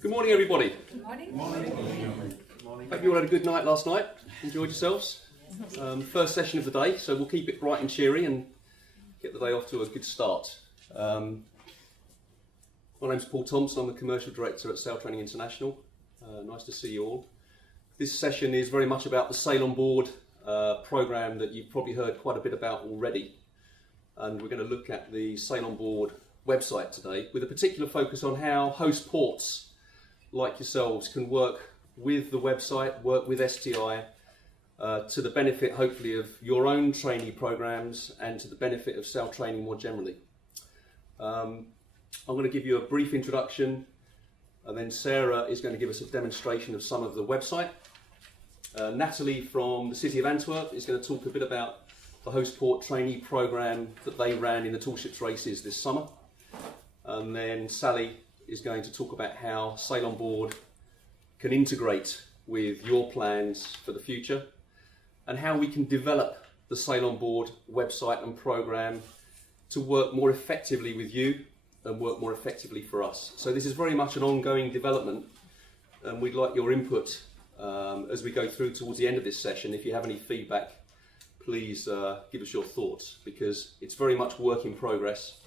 Good morning, everybody. Good morning. Hope you all had a good night last night. Enjoyed yourselves. First session of the day, so we'll keep it bright and cheery and get the day off to a good start. My name's Paul Thompson. I'm the Commercial Director at Sail Training International. Nice to see you all. This session is very much about the Sail on Board programme that you've probably heard quite a bit about already. And we're going to look at the Sail on Board website today with a particular focus on how host ports like yourselves can work with the website, work with STI to the benefit hopefully of your own trainee programs and to the benefit of sail training more generally. I'm going to give you a brief introduction and then Sarah is going to give us a demonstration of some of the website. Natalie from the City of Antwerp is going to talk a bit about the host port trainee program that they ran in the tall ships races this summer. And then Sally is going to talk about how Sail on Board can integrate with your plans for the future and how we can develop the Sail on Board website and program to work more effectively with you and work more effectively for us. So this is very much an ongoing development and we'd like your input as we go through towards the end of this session. If you have any feedback, please give us your thoughts because it's very much work in progress.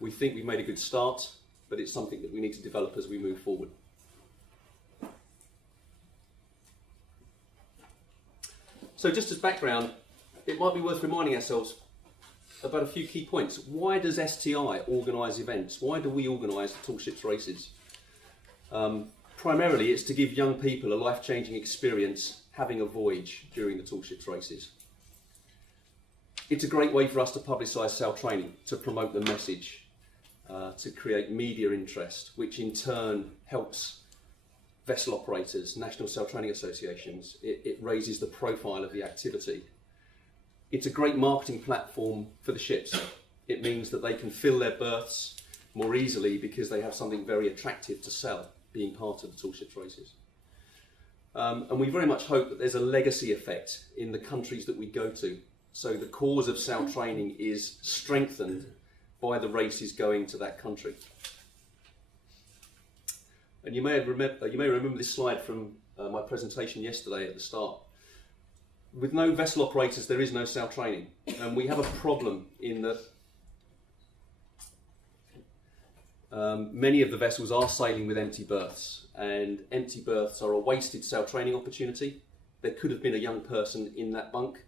We think we've made a good start, but it's something that we need to develop as we move forward. So just as background, it might be worth reminding ourselves about a few key points. Why does STI organise events? Why do we organise the tall ships races? Primarily it's to give young people a life-changing experience having a voyage during the tall ships races. It's a great way for us to publicise sail training, to promote the message, to create media interest, which in turn helps vessel operators, national sail training associations. It raises the profile of the activity. It's a great marketing platform for the ships. It means that they can fill their berths more easily because they have something very attractive to sell, being part of the tall ships races. And we very much hope that there's a legacy effect in the countries that we go to. So the cause of sail training is strengthened by the races going to that country. And you may remember this slide from my presentation yesterday at the start. With no vessel operators, there is no sail training. And we have a problem in that many of the vessels are sailing with empty berths. And empty berths are a wasted sail training opportunity. There could have been a young person in that bunk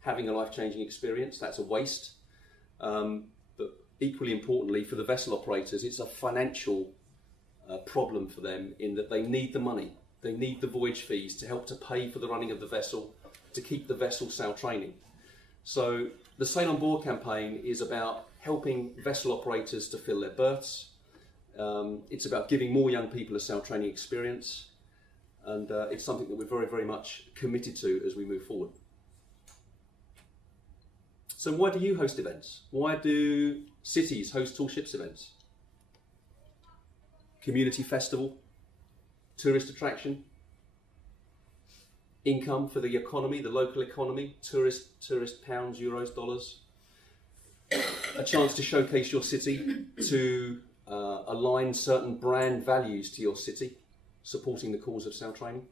having a life-changing experience. That's a waste. But equally importantly, for the vessel operators, it's a financial problem for them in that they need the money. They need the voyage fees to help to pay for the running of the vessel, to keep the vessel sail training. So the Sail on Board campaign is about helping vessel operators to fill their berths. It's about giving more young people a sail training experience. And it's something that we're very, very much committed to as we move forward. So why do you host events? Why do cities host tall ships events? Community festival, tourist attraction, income for the economy, the local economy, tourist pounds, euros, dollars, a chance to showcase your city, to align certain brand values to your city, supporting the cause of sail training,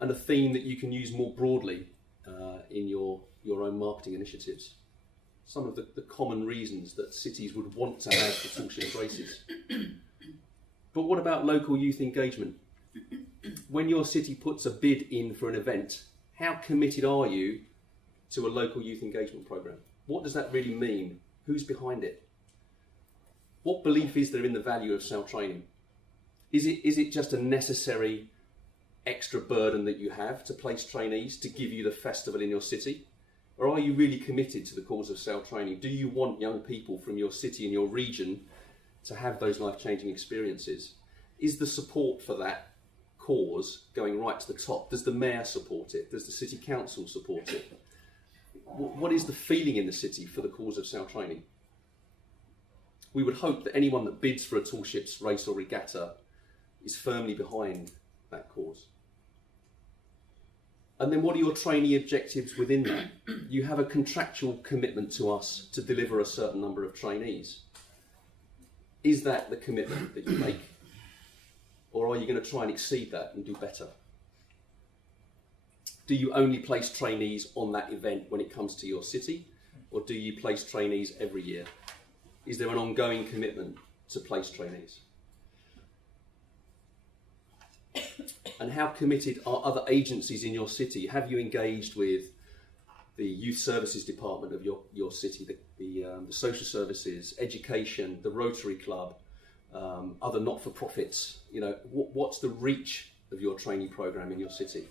and a theme that you can use more broadly in your own marketing initiatives. Some of the common reasons that cities would want to have the tall ships races. But what about local youth engagement? When your city puts a bid in for an event, how committed are you to a local youth engagement programme? What does that really mean? Who's behind it? What belief is there in the value of sail training? Is it just a necessary extra burden that you have to place trainees to give you the festival in your city? Or are you really committed to the cause of sail training? Do you want young people from your city and your region to have those life-changing experiences? Is the support for that cause going right to the top? Does the mayor support it? Does the city council support it? What is the feeling in the city for the cause of sail training? We would hope that anyone that bids for a tall ships race or regatta is firmly behind that cause. And then what are your trainee objectives within that? You have a contractual commitment to us to deliver a certain number of trainees. Is that the commitment that you make? Or are you going to try and exceed that and do better? Do you only place trainees on that event when it comes to your city? Or do you place trainees every year? Is there an ongoing commitment to place trainees? And how committed are other agencies in your city? Have you engaged with the youth services department of your city, the social services, education, the Rotary Club, other not-for-profits? You know, what's the reach of your trainee program in your city,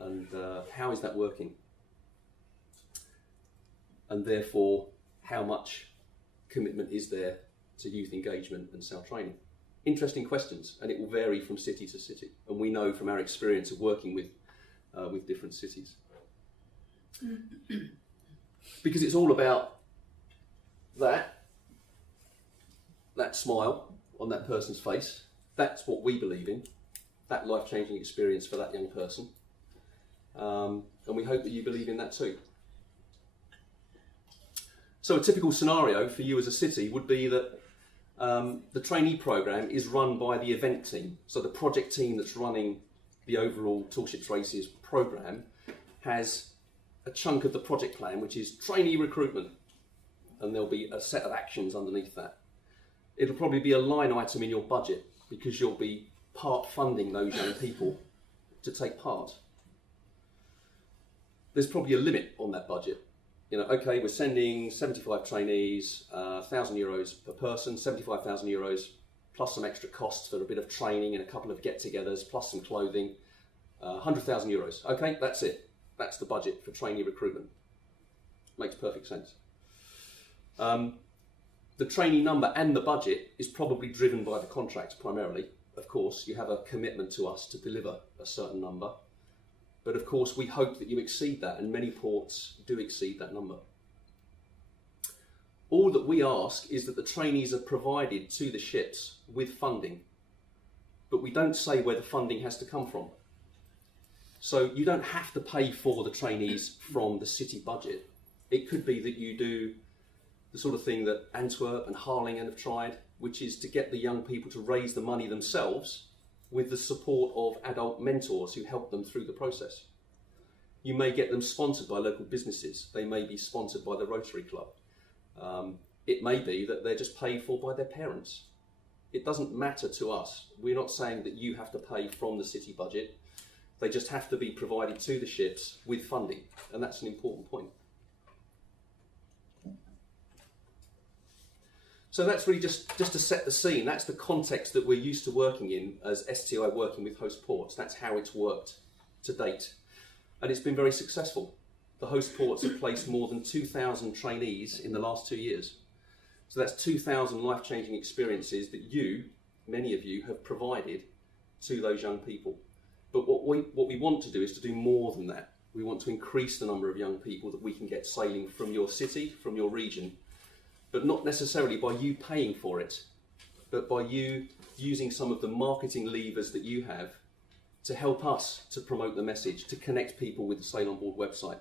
and how is that working? And therefore, how much commitment is there to youth engagement and self-training? Interesting questions, and it will vary from city to city. And we know from our experience of working with different cities. Because it's all about that smile on that person's face. That's what we believe in, that life-changing experience for that young person. And we hope that you believe in that too. So a typical scenario for you as a city would be that the trainee programme is run by the event team. So the project team that's running the overall Tall Ships Races programme has a chunk of the project plan, which is trainee recruitment. And there'll be a set of actions underneath that. It'll probably be a line item in your budget because you'll be part funding those young people to take part. There's probably a limit on that budget. You know, okay, we're sending 75 trainees, €1,000 per person, 75,000 euros, plus some extra costs for a bit of training and a couple of get-togethers, plus some clothing, 100,000 euros. Okay, that's it. That's the budget for trainee recruitment. Makes perfect sense. The trainee number and the budget is probably driven by the contract primarily. Of course, you have a commitment to us to deliver a certain number. But of course, we hope that you exceed that, and many ports do exceed that number. All that we ask is that the trainees are provided to the ships with funding, but we don't say where the funding has to come from. So you don't have to pay for the trainees from the city budget. It could be that you do the sort of thing that Antwerp and Harlingen have tried, which is to get the young people to raise the money themselves with the support of adult mentors who help them through the process. You may get them sponsored by local businesses. They may be sponsored by the Rotary Club. It may be that they're just paid for by their parents. It doesn't matter to us. We're not saying that you have to pay from the city budget. They just have to be provided to the ships with funding, and that's an important point. So that's really just to set the scene. That's the context that we're used to working in as STI working with host ports. That's how it's worked to date. And it's been very successful. The host ports have placed more than 2,000 trainees in the last 2 years. So that's 2,000 life-changing experiences that you, many of you, have provided to those young people. But what we want to do is to do more than that. We want to increase the number of young people that we can get sailing from your city, from your region, but not necessarily by you paying for it, but by you using some of the marketing levers that you have to help us to promote the message, to connect people with the Sail On Board website.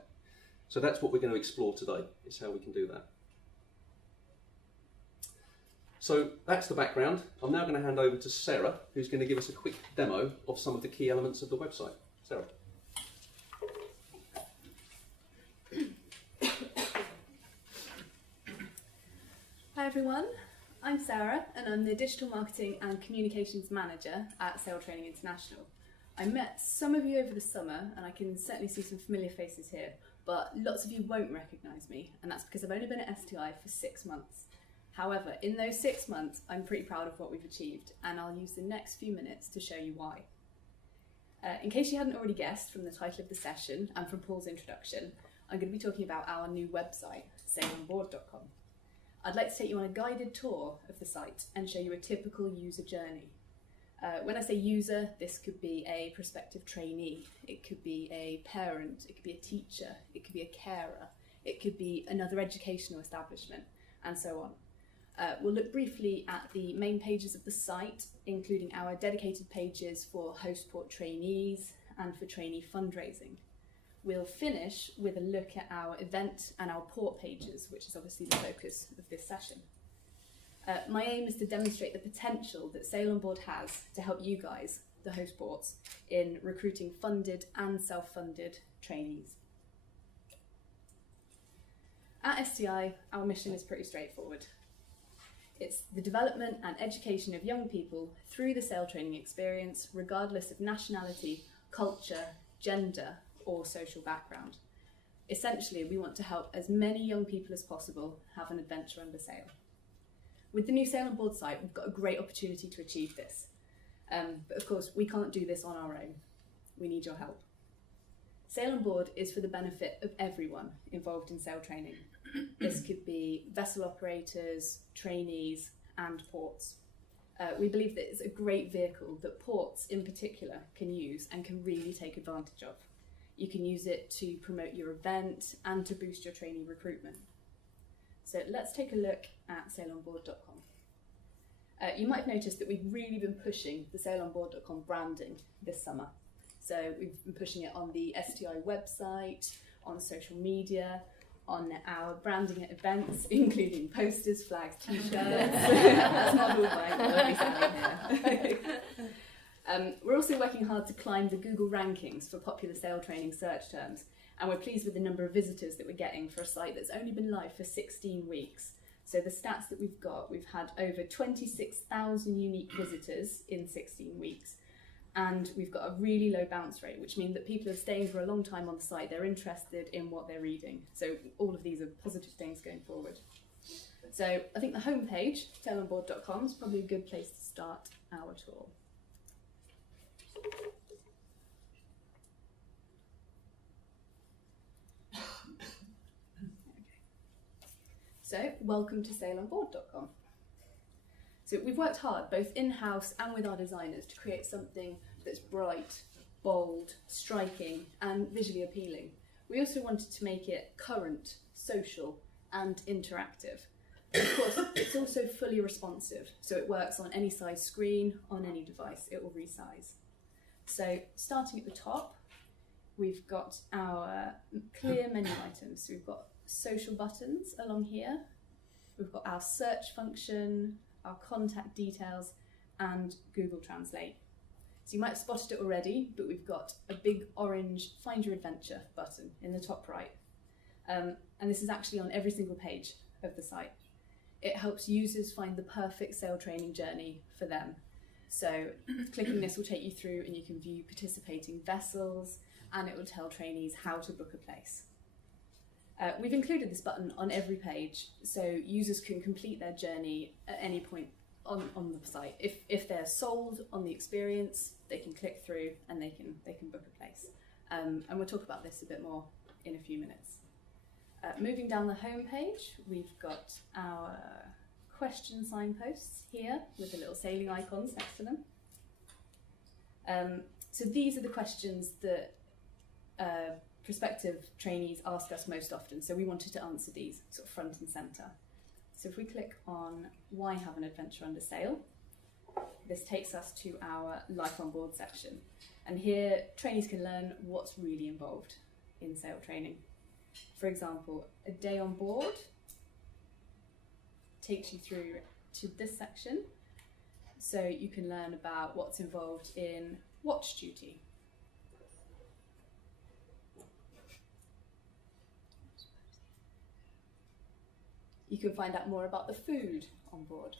So that's what we're going to explore today, is how we can do that. So that's the background. I'm now going to hand over to Sarah, who's going to give us a quick demo of some of the key elements of the website. Sarah. Hi everyone, I'm Sarah and I'm the Digital Marketing and Communications Manager at Sail Training International. I met some of you over the summer and I can certainly see some familiar faces here, but lots of you won't recognise me, and that's because I've only been at STI for 6 months. However, in those 6 months, I'm pretty proud of what we've achieved, and I'll use the next few minutes to show you why. In case you hadn't already guessed from the title of the session and from Paul's introduction, I'm going to be talking about our new website, sailonboard.com. I'd like to take you on a guided tour of the site and show you a typical user journey. When I say user, this could be a prospective trainee, it could be a parent, it could be a teacher, it could be a carer, it could be another educational establishment, and so on. We'll look briefly at the main pages of the site, including our dedicated pages for host port trainees and for trainee fundraising. We'll finish with a look at our event and our port pages, which is obviously the focus of this session. My aim is to demonstrate the potential that Sail on Board has to help you guys, the host ports, in recruiting funded and self-funded trainees. At STI, our mission is pretty straightforward. It's the development and education of young people through the sail training experience, regardless of nationality, culture, gender, or social background. Essentially, we want to help as many young people as possible have an adventure under sail. With the new Sail on Board site, we've got a great opportunity to achieve this. But of course, we can't do this on our own. We need your help. Sail on Board is for the benefit of everyone involved in sail training. This could be vessel operators, trainees, and ports. We believe that it's a great vehicle that ports in particular can use and can really take advantage of. You can use it to promote your event and to boost your trainee recruitment. So let's take a look at sailonboard.com. You might have noticed that we've really been pushing the sailonboard.com branding this summer. So we've been pushing it on the STI website, on social media, on our branding at events, including posters, flags, t-shirts. That's modelled by lovely Sally here. We're also working hard to climb the Google rankings for popular sail training search terms, and we're pleased with the number of visitors that we're getting for a site that's only been live for 16 weeks. So the stats that we've got, we've had over 26,000 unique visitors in 16 weeks. And we've got a really low bounce rate, which means that people are staying for a long time on the site. They're interested in what they're reading. So all of these are positive things going forward. So I think the homepage, sailonboard.com, is probably a good place to start our tour. So welcome to sailonboard.com. So we've worked hard, both in-house and with our designers, to create something that's bright, bold, striking, and visually appealing. We also wanted to make it current, social, and interactive. Of course, it's also fully responsive, so it works on any size screen, on any device, it will resize. So starting at the top, we've got our clear menu items. So we've got social buttons along here, we've got our search function, our contact details, and Google Translate. So you might have spotted it already, but we've got a big orange Find Your Adventure button in the top right. And this is actually on every single page of the site. It helps users find the perfect sail training journey for them. So clicking this will take you through and you can view participating vessels, and it will tell trainees how to book a place. We've included this button on every page, so users can complete their journey at any point on the site. If they're sold on the experience, they can click through and they can book a place. And we'll talk about this a bit more in a few minutes. Moving down the home page, we've got our question signposts here with the little sailing icons next to them. So these are the questions that prospective trainees ask us most often, so we wanted to answer these sort of front and centre. So if we click on why have an adventure under sail, this takes us to our life on board section, and here trainees can learn what's really involved in sail training. For example, a day on board takes you through to this section, so you can learn about what's involved in watch duty. You can find out more about the food on board.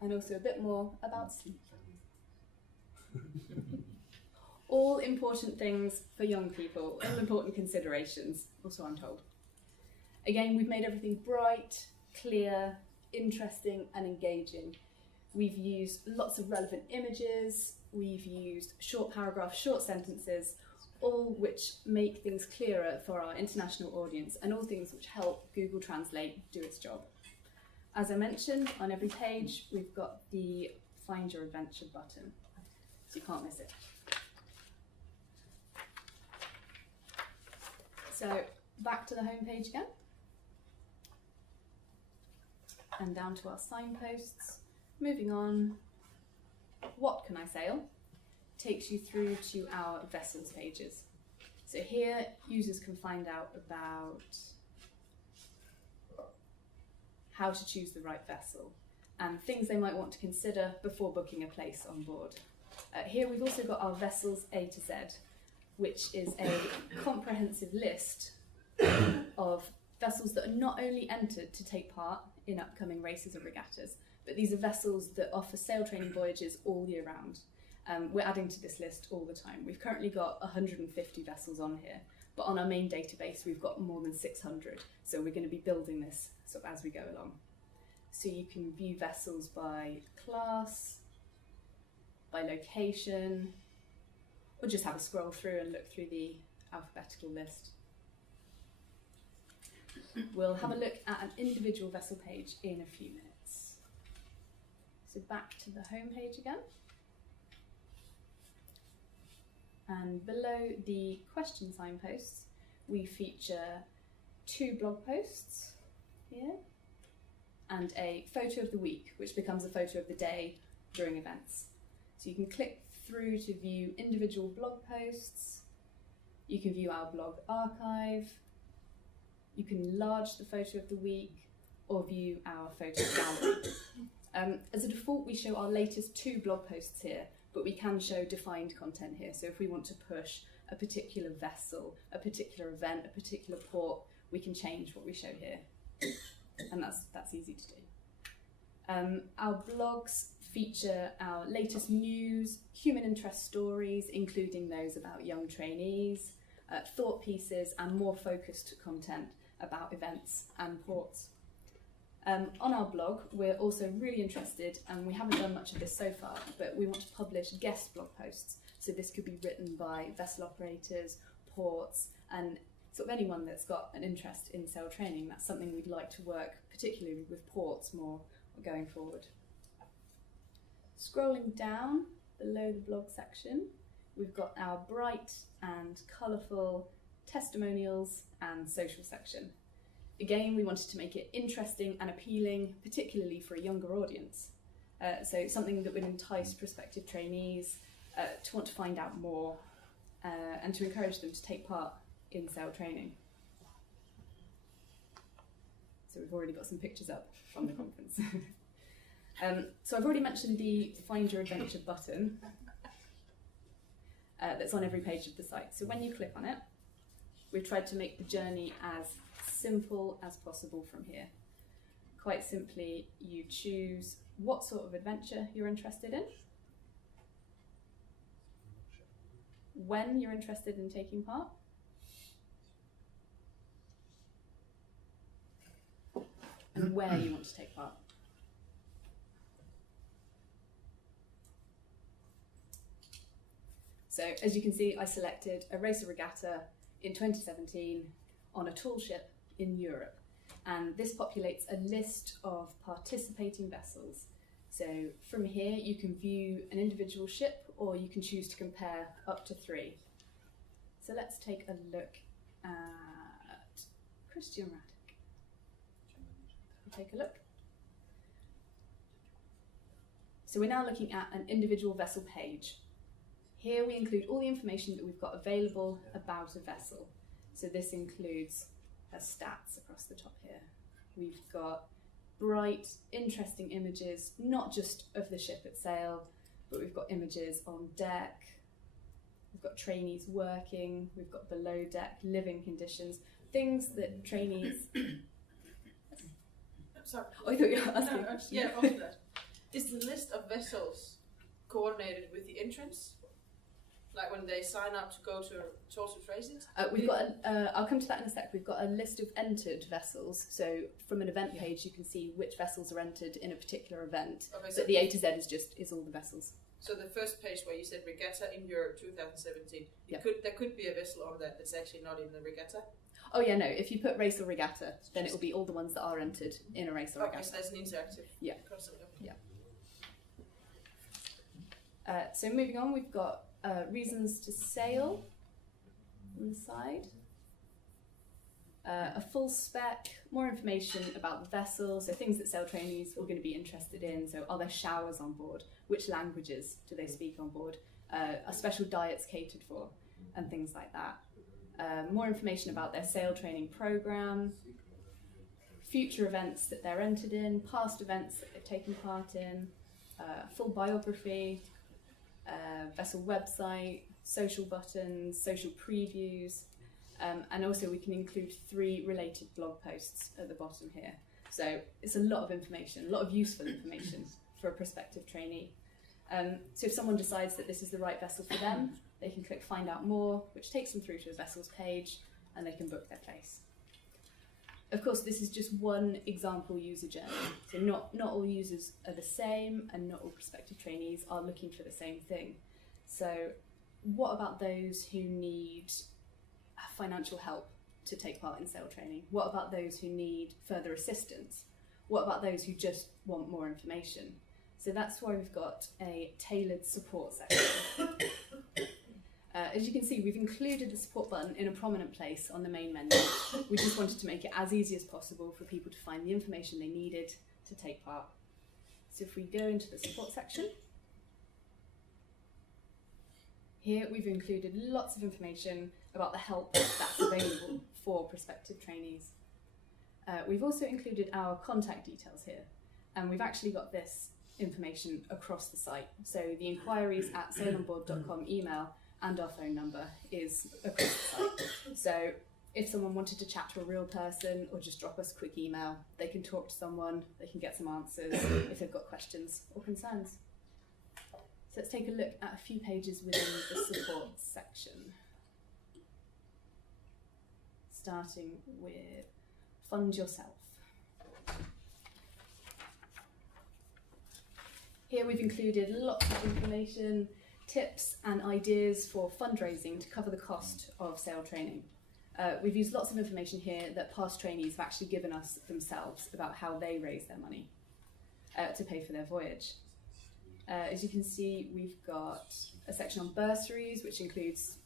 And also a bit more about sleep. All important things for young people, all important considerations, also I'm told. Again, we've made everything bright, clear, interesting and engaging. We've used lots of relevant images, we've used short paragraphs, short sentences, all which make things clearer for our international audience, and all things which help Google Translate do its job. As I mentioned, on every page we've got the Find Your Adventure button, so you can't miss it. So back to the home page again, and down to our signposts. Moving on, what can I sail? Takes you through to our vessels pages. So here users can find out about how to choose the right vessel, and things they might want to consider before booking a place on board. Here we've also got our vessels A to Z, which is a comprehensive list of vessels that are not only entered to take part in upcoming races or regattas, but these are vessels that offer sail training voyages all year round. We're adding to this list all the time. We've currently got 150 vessels on here, but on our main database we've got more than 600, so we're going to be building this sort of as we go along. So you can view vessels by class, by location, or just have a scroll through and look through the alphabetical list. We'll have a look at an individual vessel page in a few minutes. So back to the home page again. And below the question signposts, we feature 2 blog posts here and a photo of the week, which becomes a photo of the day during events. So you can click through to view individual blog posts, you can view our blog archive, you can enlarge the photo of the week, or view our photo gallery. As a default, we show our latest 2 blog posts here, but we can show defined content here. So if we want to push a particular vessel, a particular event, a particular port, we can change what we show here. And that's easy to do. Our blogs feature our latest news, human interest stories, including those about young trainees, thought pieces, and more focused content about events and ports. On our blog, we're also really interested, and we haven't done much of this so far, but we want to publish guest blog posts. So this could be written by vessel operators, ports, and sort of anyone that's got an interest in sail training. That's something we'd like to work, particularly with ports, more going forward. Scrolling down below the blog section, we've got our bright and colourful testimonials and social section. Again, we wanted to make it interesting and appealing, particularly for a younger audience. So something that would entice prospective trainees to want to find out more and to encourage them to take part in sail training. So we've already got some pictures up from the conference. So I've already mentioned the Find Your Adventure button that's on every page of the site. So when you click on it, we've tried to make the journey as simple as possible from here. Quite simply, you choose what sort of adventure you're interested in, when you're interested in taking part, and where you want to take part. So as you can see, I selected a race or regatta in 2017 on a tall ship in Europe, and this populates a list of participating vessels. So from here you can view an individual ship, or you can choose to compare up to 3. So let's take a look at Christian Radek. Take a look. So we're now looking at an individual vessel page. Here we include all the information that we've got available about a vessel. So this includes her stats across the top here. We've got bright, interesting images, not just of the ship at sail, but we've got images on deck, we've got trainees working, we've got below deck living conditions, things that trainees... Sorry. Oh, I thought you were asking. No, yeah, after that. Is the list of vessels coordinated with the entrance? Like when they sign up to go to races? We've got, I'll come to that in a sec. We've got a list of entered vessels. So from an event page, you can see which vessels are entered in a particular event. Okay, so but the A to Z is all the vessels. So the first page where you said regatta in Europe 2017, yep. There could be a vessel on that that's actually not in the regatta? Oh yeah, no. If you put race or regatta, then it will be all the ones that are entered in a race or regatta. Okay, so that's an interactive. Yeah. Yeah. So moving on, we've got reasons to sail on the side. A full spec, more information about the vessel, so things that sail trainees are going to be interested in. So are there showers on board? Which languages do they speak on board? Are special diets catered for? And things like that. More information about their sail training program. future events that they're entered in, past events that they've taken part in, full biography, vessel website, social buttons, social previews, and also we can include 3 related blog posts at the bottom here. So it's a lot of information, a lot of useful information for a prospective trainee. So if someone decides that this is the right vessel for them, they can click Find Out More, which takes them through to a vessels page, and they can book their place. Of course, this is just one example user journey, so not all users are the same, and not all prospective trainees are looking for the same thing. So what about those who need financial help to take part in sail training? What about those who need further assistance? What about those who just want more information? So that's why we've got a tailored support section. As you can see, we've included the support button in a prominent place on the main menu. We just wanted to make it as easy as possible for people to find the information they needed to take part. So if we go into the support section, here we've included lots of information about the help that's available for prospective trainees. We've also included our contact details here, and we've actually got this information across the site. So the inquiries at sailonboard.com email and our phone number is across the site. So if someone wanted to chat to a real person or just drop us a quick email, they can talk to someone, they can get some answers if they've got questions or concerns. So let's take a look at a few pages within the support section. Starting with Fund Yourself. Here we've included lots of information, tips and ideas for fundraising to cover the cost of sail training. We've used lots of information here that past trainees have actually given us themselves about how they raise their money to pay for their voyage. As you can see, we've got a section on bursaries, which includes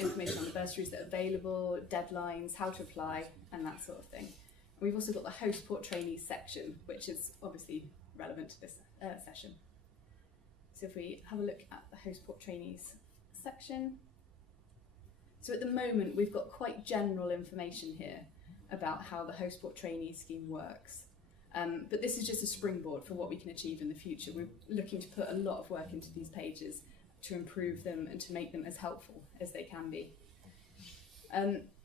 information on the bursaries that are available, deadlines, how to apply, and that sort of thing. And we've also got the host port trainees section, which is obviously relevant to this session. So if we have a look at the host port trainees section. So at the moment, we've got quite general information here about how the host port trainee scheme works. But this is just a springboard for what we can achieve in the future. We're looking to put a lot of work into these pages to improve them and to make them as helpful as they can be.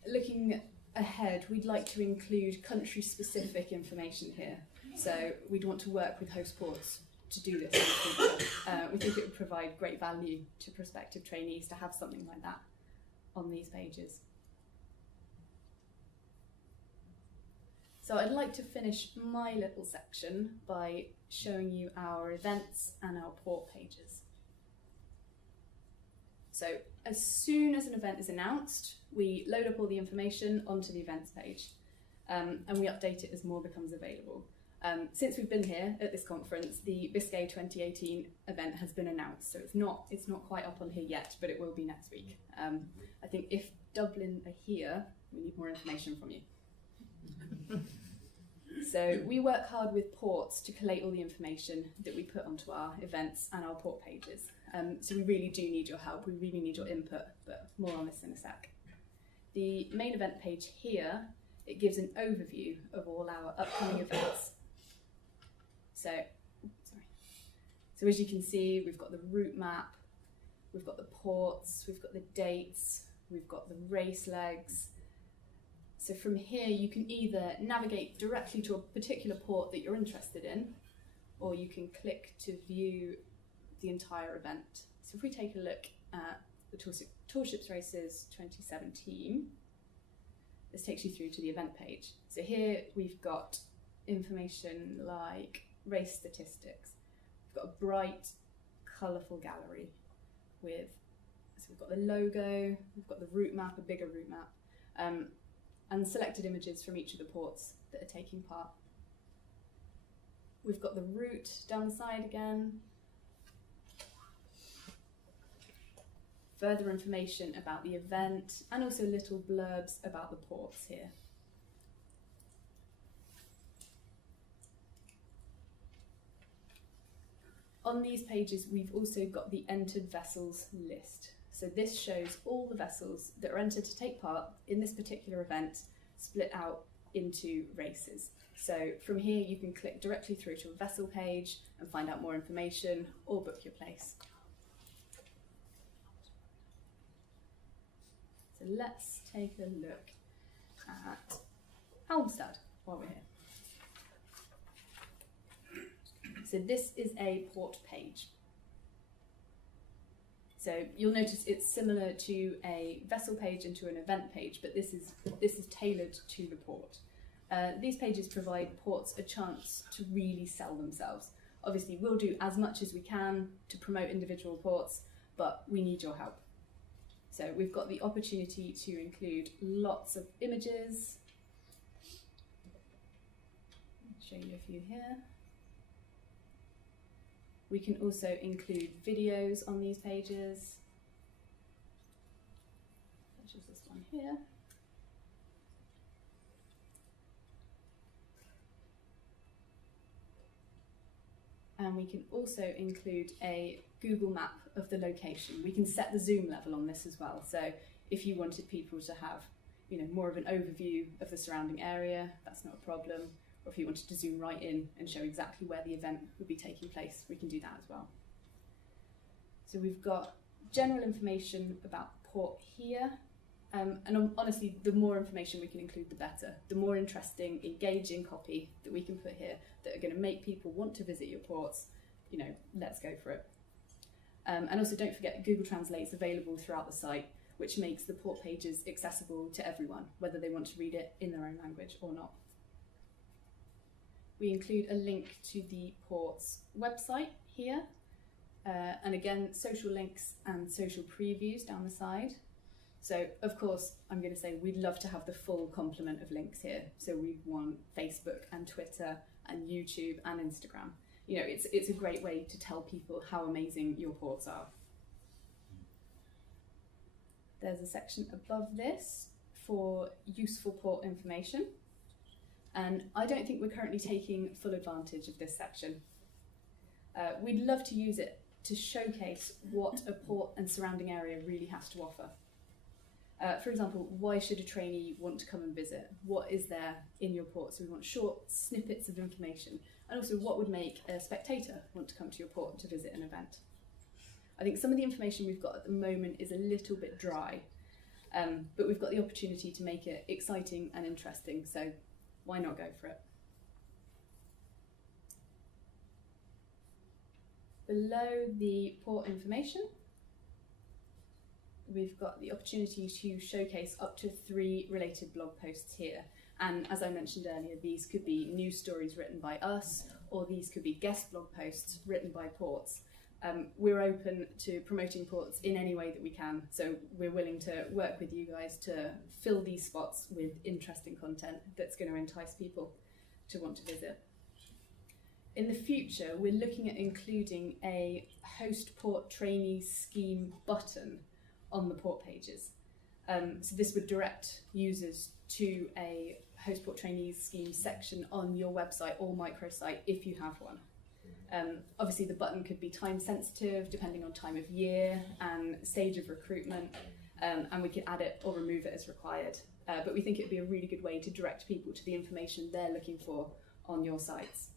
Looking ahead, we'd like to include country-specific information here. So we'd want to work with host ports to do this in the future. We think it would provide great value to prospective trainees to have something like that on these pages. So I'd like to finish my little section by showing you our events and our port pages. So as soon as an event is announced, we load up all the information onto the events page, and we update it as more becomes available. Since we've been here at this conference, the Biscay 2018 event has been announced, so it's not quite up on here yet, but it will be next week. I think if Dublin are here, we need more information from you. So we work hard with ports to collate all the information that we put onto our events and our port pages. So we really do need your help, we really need your input, but more on this in a sec. The main event page here, it gives an overview of all our upcoming events. So as you can see, we've got the route map, we've got the ports, we've got the dates, we've got the race legs. So from here, you can either navigate directly to a particular port that you're interested in, or you can click to view the entire event. So if we take a look at the Tall Ships Races 2017, this takes you through to the event page. So here we've got information like race statistics. We've got a bright, colourful gallery with, so we've got the logo, we've got the route map, a bigger route map, and selected images from each of the ports that are taking part. We've got the route down the side again. Further information about the event, and also little blurbs about the ports here. On these pages, we've also got the entered vessels list. So this shows all the vessels that are entered to take part in this particular event, split out into races. So from here you can click directly through to a vessel page and find out more information or book your place. So let's take a look at Halmstad while we're here. So this is a port page. So you'll notice it's similar to a vessel page and to an event page, but this is tailored to the port. These pages provide ports a chance to really sell themselves. Obviously, we'll do as much as we can to promote individual ports, but we need your help. So we've got the opportunity to include lots of images. I'll show you a few here. We can also include videos on these pages, such as this one here. And we can also include a Google map of the location. We can set the zoom level on this as well. So if you wanted people to have, more of an overview of the surrounding area, that's not a problem. Or if you wanted to zoom right in and show exactly where the event would be taking place, we can do that as well. So we've got general information about port here. And honestly, the more information we can include, the better. The more interesting, engaging copy that we can put here that are going to make people want to visit your ports, let's go for it. And also don't forget Google Translate's available throughout the site, which makes the port pages accessible to everyone, whether they want to read it in their own language or not. We include a link to the port's website here, and again, social links and social previews down the side. So, of course, I'm going to say we'd love to have the full complement of links here. So we want Facebook and Twitter and YouTube and Instagram. It's a great way to tell people how amazing your ports are. There's a section above this for useful port information. And I don't think we're currently taking full advantage of this section. We'd love to use it to showcase what a port and surrounding area really has to offer. For example, why should a trainee want to come and visit? What is there in your port? So we want short snippets of information. And also what would make a spectator want to come to your port to visit an event? I think some of the information we've got at the moment is a little bit dry, but we've got the opportunity to make it exciting and interesting. So why not go for it? Below the port information, we've got the opportunity to showcase up to 3 related blog posts here. And as I mentioned earlier, these could be news stories written by us, or these could be guest blog posts written by ports. We're open to promoting ports in any way that we can, so we're willing to work with you guys to fill these spots with interesting content that's going to entice people to want to visit. In the future, we're looking at including a host port trainee scheme button on the port pages. So this would direct users to a host port trainees scheme section on your website or microsite if you have one. Obviously the button could be time sensitive depending on time of year and stage of recruitment, and we could add it or remove it as required. But we think it would be a really good way to direct people to the information they're looking for on your sites.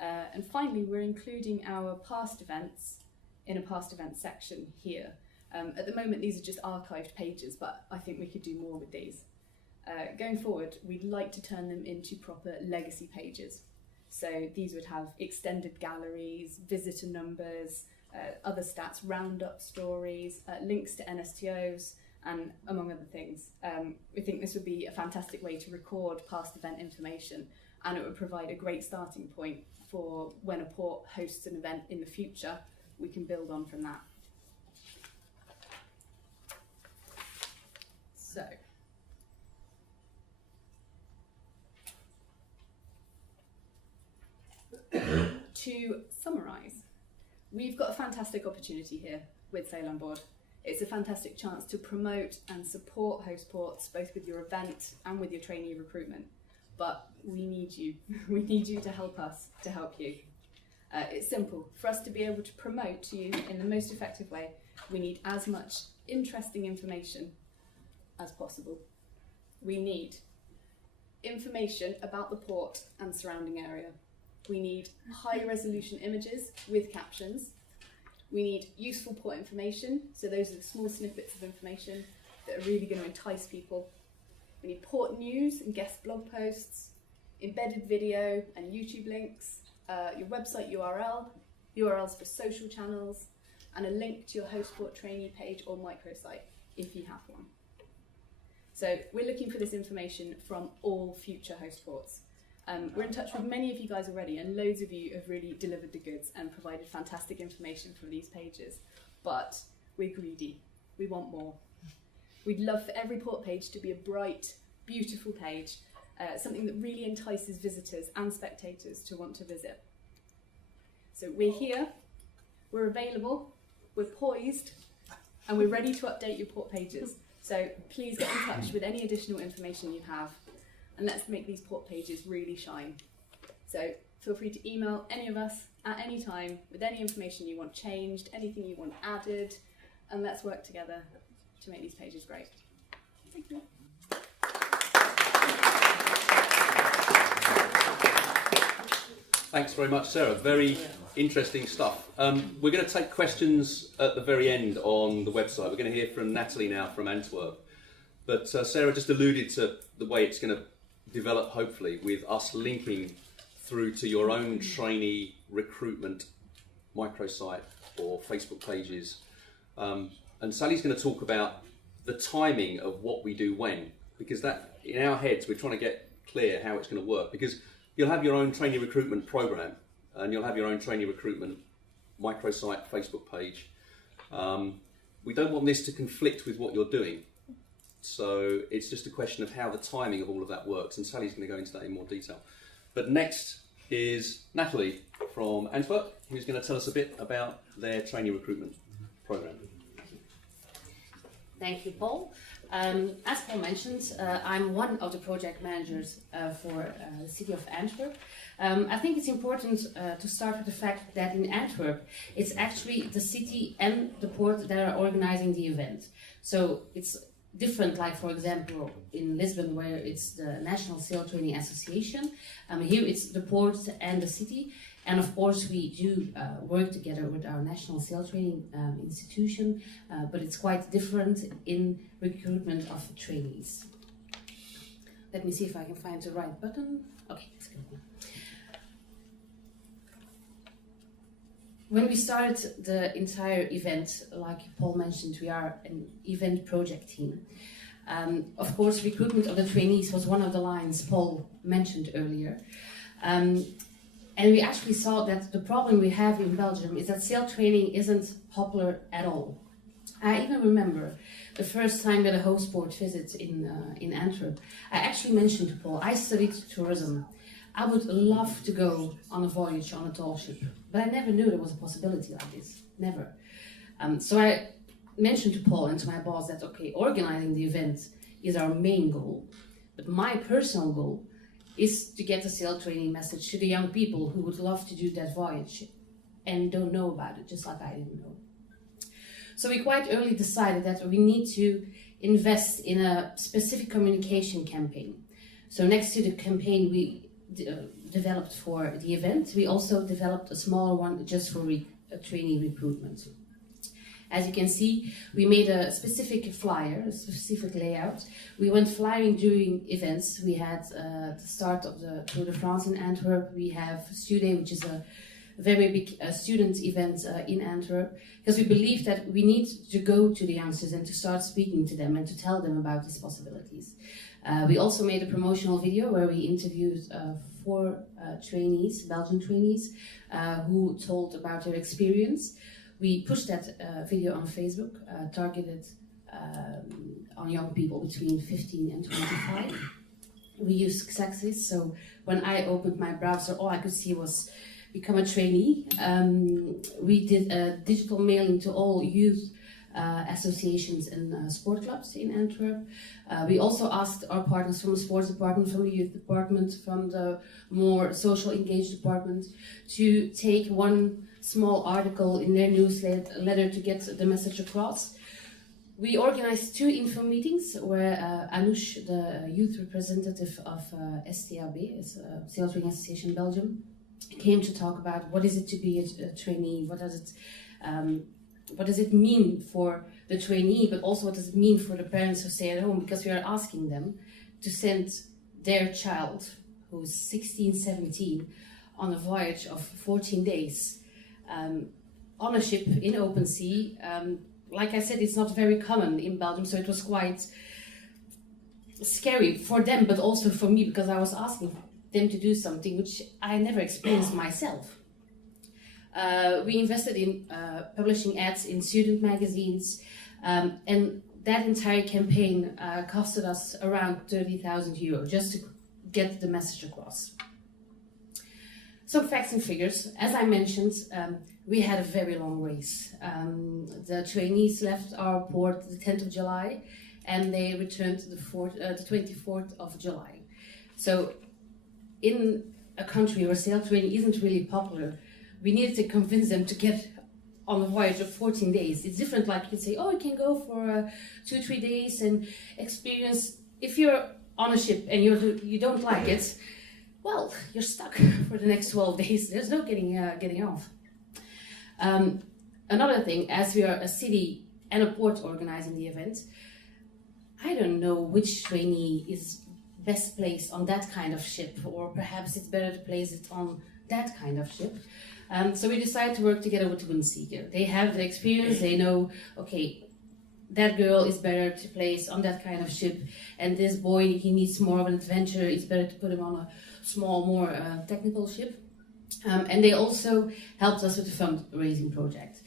And finally, we're including our past events in a past events section here. At the moment, these are just archived pages, but I think we could do more with these. Going forward, we'd like to turn them into proper legacy pages. So these would have extended galleries, visitor numbers, other stats, roundup stories, links to NSTOs, and among other things. We think this would be a fantastic way to record past event information, and it would provide a great starting point for when a port hosts an event in the future. We can build on from that. So, to summarise, we've got a fantastic opportunity here with Sail on Board. It's a fantastic chance to promote and support host ports, both with your event and with your trainee recruitment. But we need you. We need you to help us to help you. It's simple. For us to be able to promote to you in the most effective way, we need as much interesting information as possible. We need information about the port and surrounding area. We need high resolution images with captions. We need useful port information, so those are the small snippets of information that are really going to entice people. We need port news and guest blog posts, embedded video and YouTube links, your website URL, URLs for social channels, and a link to your host port trainee page or microsite if you have one. So we're looking for this information from all future host ports. We're in touch with many of you guys already, and loads of you have really delivered the goods and provided fantastic information for these pages. But we're greedy. We want more. We'd love for every port page to be a bright, beautiful page, something that really entices visitors and spectators to want to visit. So we're here, we're available, we're poised, and we're ready to update your port pages. So please get in touch with any additional information you have, and let's make these port pages really shine. So feel free to email any of us at any time with any information you want changed, anything you want added, and let's work together to make these pages great. Thank you. Thanks very much, Sarah. Very interesting stuff. We're going to take questions at the very end on the website. We're going to hear from Natalie now from Antwerp. But Sarah just alluded to the way it's going to develop, hopefully, with us linking through to your own trainee recruitment microsite or Facebook pages. And Sally's going to talk about the timing of what we do when, because that, in our heads, we're trying to get clear how it's going to work, because you'll have your own trainee recruitment program and you'll have your own trainee recruitment microsite Facebook page. We don't want this to conflict with what you're doing. So it's just a question of how the timing of all of that works, and Sally's going to go into that in more detail. But next is Natalie from Antwerp, who's going to tell us a bit about their trainee recruitment program. Thank you, Paul. As Paul mentioned, I'm one of the project managers for the city of Antwerp. I think it's important to start with the fact that in Antwerp, it's actually the city and the port that are organizing the event. So it's different, like for example in Lisbon, where it's the National Sail Training Association. Here it's the port and the city. And of course we do work together with our National Sail Training institution, but it's quite different in recruitment of trainees. Let me see if I can find the right button. Okay, it's good. When we started the entire event, like Paul mentioned, we are an event project team. Of course, recruitment of the trainees was one of the lines Paul mentioned earlier. And we actually saw that the problem we have in Belgium is that sail training isn't popular at all. I even remember the first time that a host port visit in Antwerp. I actually mentioned to Paul, I studied tourism. I would love to go on a voyage on a tall ship, but I never knew there was a possibility like this, never. So I mentioned to Paul and to my boss that, okay, organizing the event is our main goal, but my personal goal is to get the sail training message to the young people who would love to do that voyage and don't know about it, just like I didn't know. So we quite early decided that we need to invest in a specific communication campaign. So next to the campaign we developed for the event, we also developed a smaller one just for trainee recruitment. As you can see, we made a specific flyer, a specific layout. We went flying during events. We had the start of the Tour de France in Antwerp. We have Studay, which is a very big student event in Antwerp, because we believe that we need to go to the youngsters and to start speaking to them and to tell them about these possibilities. We also made a promotional video where we interviewed 4 trainees, Belgian trainees, who told about their experience. We pushed that video on Facebook, targeted on young people between 15 and 25. We used successes, so when I opened my browser, all I could see was become a trainee. We did a digital mailing to all youth associations and sport clubs in Antwerp. We also asked our partners from the sports department, from the youth department, from the more social engaged department to take one small article in their newsletter to get the message across. We organized 2 info meetings where Anoush, the youth representative of STAB, is a Sales Training Association in Belgium, came to talk about what is it to be a trainee, what does it mean for the trainee, but also what does it mean for the parents who stay at home, because we are asking them to send their child, who's 16, 17, on a voyage of 14 days on a ship in open sea. Like I said, it's not very common in Belgium, so it was quite scary for them, but also for me, because I was asking them to do something which I never experienced myself. We invested in publishing ads in student magazines, and that entire campaign costed us around 30,000 euros just to get the message across. Some facts and figures. As I mentioned, we had a very long race. The trainees left our port the 10th of July and they returned the 24th of July. So in a country where sail training isn't really popular, we needed to convince them to get on a voyage of 14 days. It's different, like you can say, oh, you can go for 2-3 days and experience. If you're on a ship and you don't like it, well, you're stuck for the next 12 days. There's no getting off. Another thing, as we are a city and a port organizing the event, I don't know which trainee is best placed on that kind of ship, or perhaps it's better to place it on that kind of ship. So we decided to work together with Windseeker. They have the experience, they know, okay, that girl is better to place on that kind of ship, and this boy, he needs more of an adventure, it's better to put him on a small, more technical ship. And they also helped us with the fundraising project.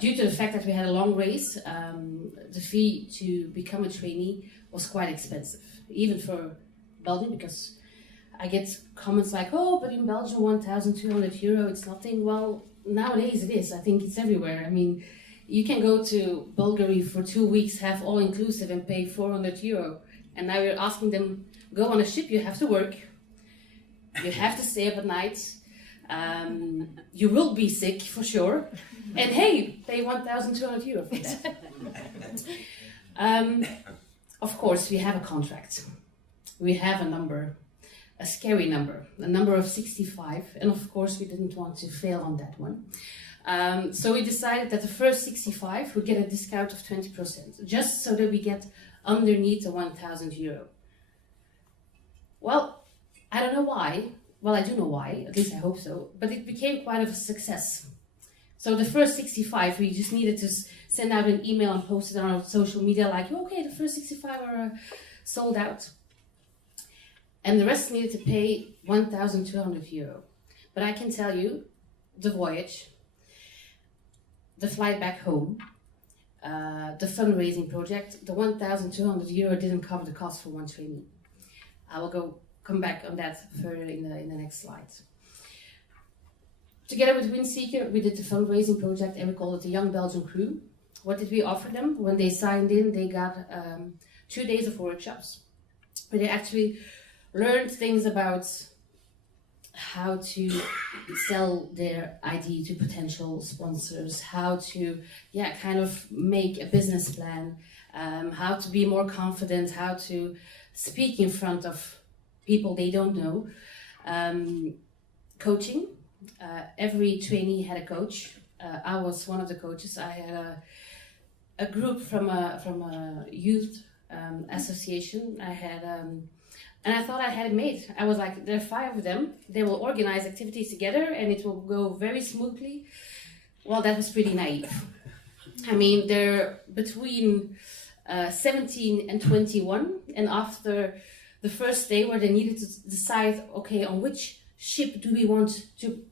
Due to the fact that we had a long race, the fee to become a trainee was quite expensive, even for Belgium, because I get comments like, oh, but in Belgium 1,200 euro, it's nothing. Well, nowadays it is. I think it's everywhere. I mean, you can go to Bulgaria for 2 weeks, have all inclusive, and pay 400 euro. And now we're asking them, go on a ship, you have to work, you have to stay up at night, you will be sick for sure, and hey, pay 1,200 euro for that. Of course, we have a contract. We have a number, a scary number, a number of 65, and of course we didn't want to fail on that one. So we decided that the first 65 would get a discount of 20%, just so that we get underneath the 1,000 euro. Well, I don't know why. Well, I do know why, at least I hope so, but it became quite of a success. So the first 65, we just needed to send out an email and post it on our social media like, okay, the first 65 are sold out. And the rest needed to pay 1,200 euro. But I can tell you, the voyage, the flight back home, the fundraising project, the 1,200 euro didn't cover the cost for one trainee. I will come back on that further in the next slide. Together with Windseeker, we did the fundraising project and we called it the Young Belgian Crew. What did we offer them? When they signed in, they got 2 days of workshops where they actually learned things about how to sell their ID to potential sponsors, how to kind of make a business plan, how to be more confident, how to speak in front of people they don't know. Coaching. Every trainee had a coach. I was one of the coaches. I had a group from a youth association. I had and I thought I had it made. I was like, there are 5 of them. They will organize activities together and it will go very smoothly. Well, that was pretty naive. I mean, they're between 17 and 21, and after the first day where they needed to decide, okay, on which ship do we want to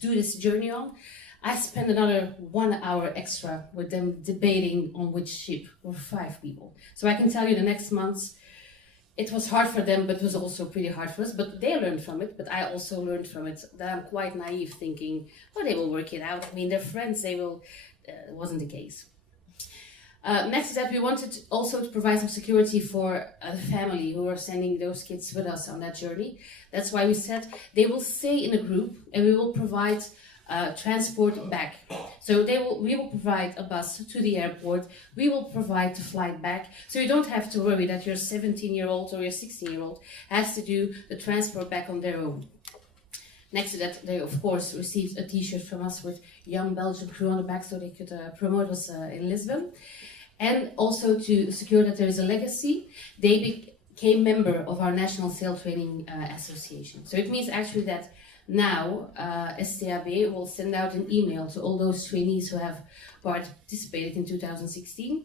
do this journey on, I spent another 1 hour extra with them debating on which ship. Were 5 people. So I can tell you the next months, it was hard for them, but it was also pretty hard for us. But they learned from it, but I also learned from it that I'm quite naive thinking, well, they will work it out. I mean, they're friends, they will. It wasn't the case. Next to that, we wanted also to provide some security for the family who are sending those kids with us on that journey. That's why we said they will stay in a group and we will provide transport back. So we will provide a bus to the airport, we will provide the flight back, so you don't have to worry that your 17-year-old or your 16-year-old has to do the transport back on their own. Next to that, they of course received a t-shirt from us with Young Belgian Crew on the back, so they could promote us in Lisbon. And also to secure that there is a legacy, they became member of our National Sail Training Association. So it means actually that now STAB will send out an email to all those trainees who have participated in 2016,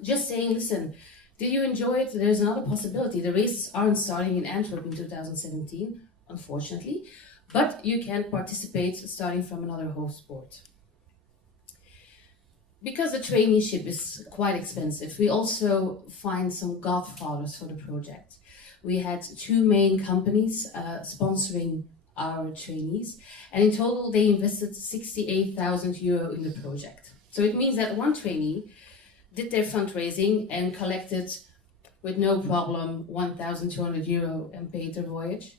just saying, listen, did you enjoy it? There's another possibility. The races aren't starting in Antwerp in 2017, unfortunately, but you can participate starting from another host port. Because the traineeship is quite expensive, we also find some godfathers for the project. We had 2 main companies sponsoring our trainees, and in total they invested 68,000 euro in the project. So it means that one trainee did their fundraising and collected with no problem 1,200 euro and paid their voyage.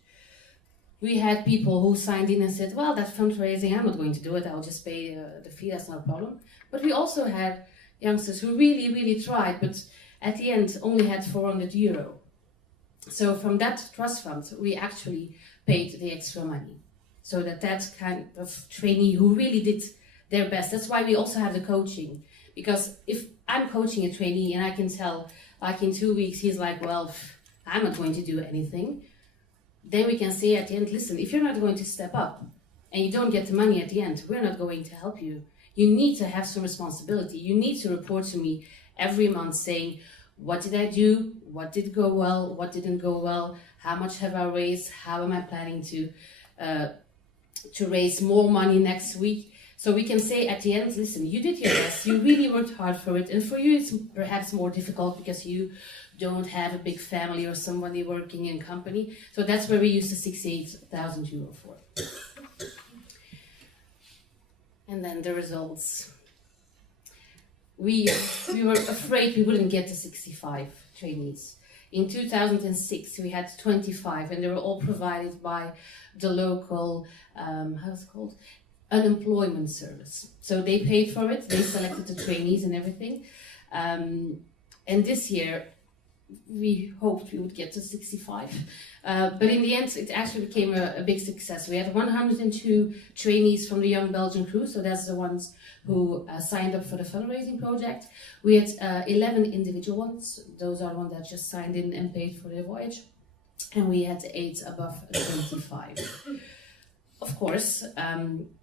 We had people who signed in and said, well, that fundraising, I'm not going to do it, I'll just pay the fee, that's not a problem. But we also had youngsters who really tried, but at the end only had 400 euro. So from that trust fund, we actually paid the extra money. So that kind of trainee who really did their best. That's why we also have the coaching. Because if I'm coaching a trainee and I can tell, like in 2 weeks, he's like, well, I'm not going to do anything. Then we can say at the end, listen, if you're not going to step up and you don't get the money at the end, we're not going to help you. You need to have some responsibility. You need to report to me every month saying, what did I do? What did go well? What didn't go well? How much have I raised? How am I planning to raise more money next week? So we can say at the end, listen, you did your best. You really worked hard for it. And for you, it's perhaps more difficult because you don't have a big family or somebody working in a company. So that's where we use the 68,000 euro for. And then the results. We were afraid we wouldn't get to 65 trainees. In 2006, we had 25, and they were all provided by the local, how's it called? Unemployment service. So they paid for it, they selected the trainees and everything. And this year, we hoped we would get to 65. But in the end, it actually became a big success. We had 102 trainees from the Young Belgian Crew, so that's the ones who signed up for the fundraising project. We had 11 individual ones. Those are the ones that just signed in and paid for their voyage. And we had 8 above 25. Of course,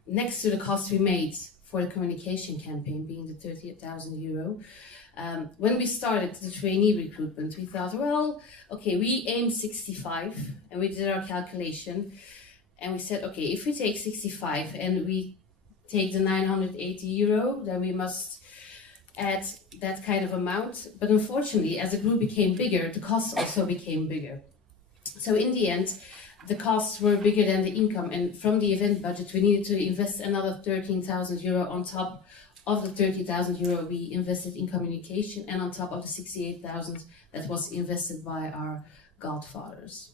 next to the cost we made for the communication campaign, being the 30,000 euro, when we started the trainee recruitment, we thought, well, okay, we aimed 65, and we did our calculation, and we said, okay, if we take 65 and we take the 980 euro, then we must add that kind of amount. But unfortunately, as the group became bigger, the costs also became bigger. So in the end, the costs were bigger than the income, and from the event budget, we needed to invest another 13,000 euro on top of the 30,000 euro we invested in communication, and on top of the 68,000 that was invested by our godfathers.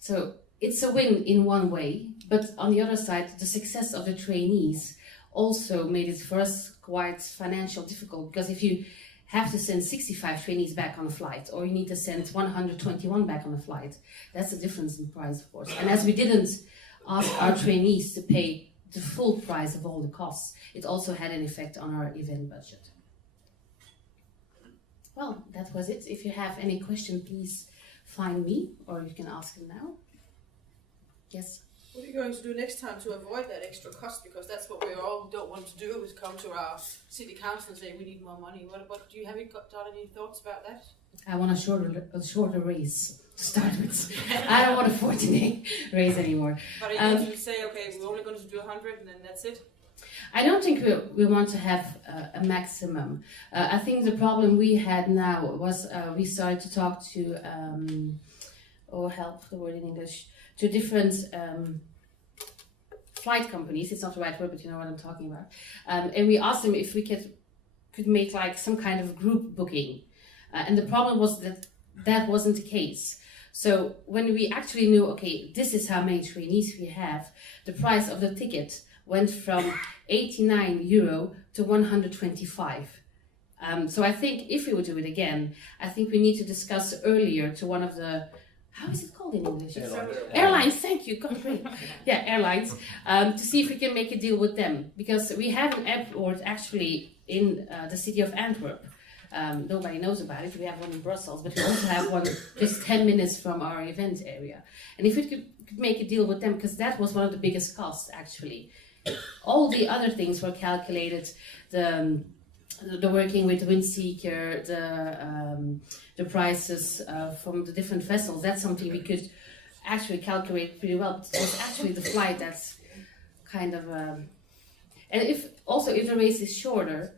So it's a win in one way, but on the other side, the success of the trainees also made it for us quite financially difficult, because if you have to send 65 trainees back on a flight, or you need to send 121 back on a flight, that's a difference in price, of course. And as we didn't ask our trainees to pay the full price of all the costs, it also had an effect on our event budget. Well, that was it. If you have any question, please find me, or you can ask them now. Yes? What are you going to do next time to avoid that extra cost? Because that's what we all don't want to do, is come to our city council and say we need more money. What do you have got any thoughts about that? I want a shorter race to start with. I don't want a 14-day race anymore. But are you going to say, okay, we're only going to do 100 and then that's it? I don't think we want to have a maximum. I think the problem we had now was we started to talk to, help the word in English, to different flight companies. It's not the right word, but you know what I'm talking about. And we asked them if we could make like some kind of group booking. And the problem was that wasn't the case. So when we actually knew, okay, this is how many trainees we have, the price of the ticket went from 89 euro to 125. So I think if we would do it again, I think we need to discuss earlier to one of the, how is it called in English? Airlines, thank you, God, great. Yeah, airlines, to see if we can make a deal with them. Because we have an airport actually in the city of Antwerp. Nobody knows about it. We have one in Brussels, but we also have one just 10 minutes from our event area. And if we could make a deal with them, because that was one of the biggest costs actually. All the other things were calculated, the working with Windseeker, the prices from the different vessels, that's something we could actually calculate pretty well. But it was actually the flight that's kind of... and if the race is shorter,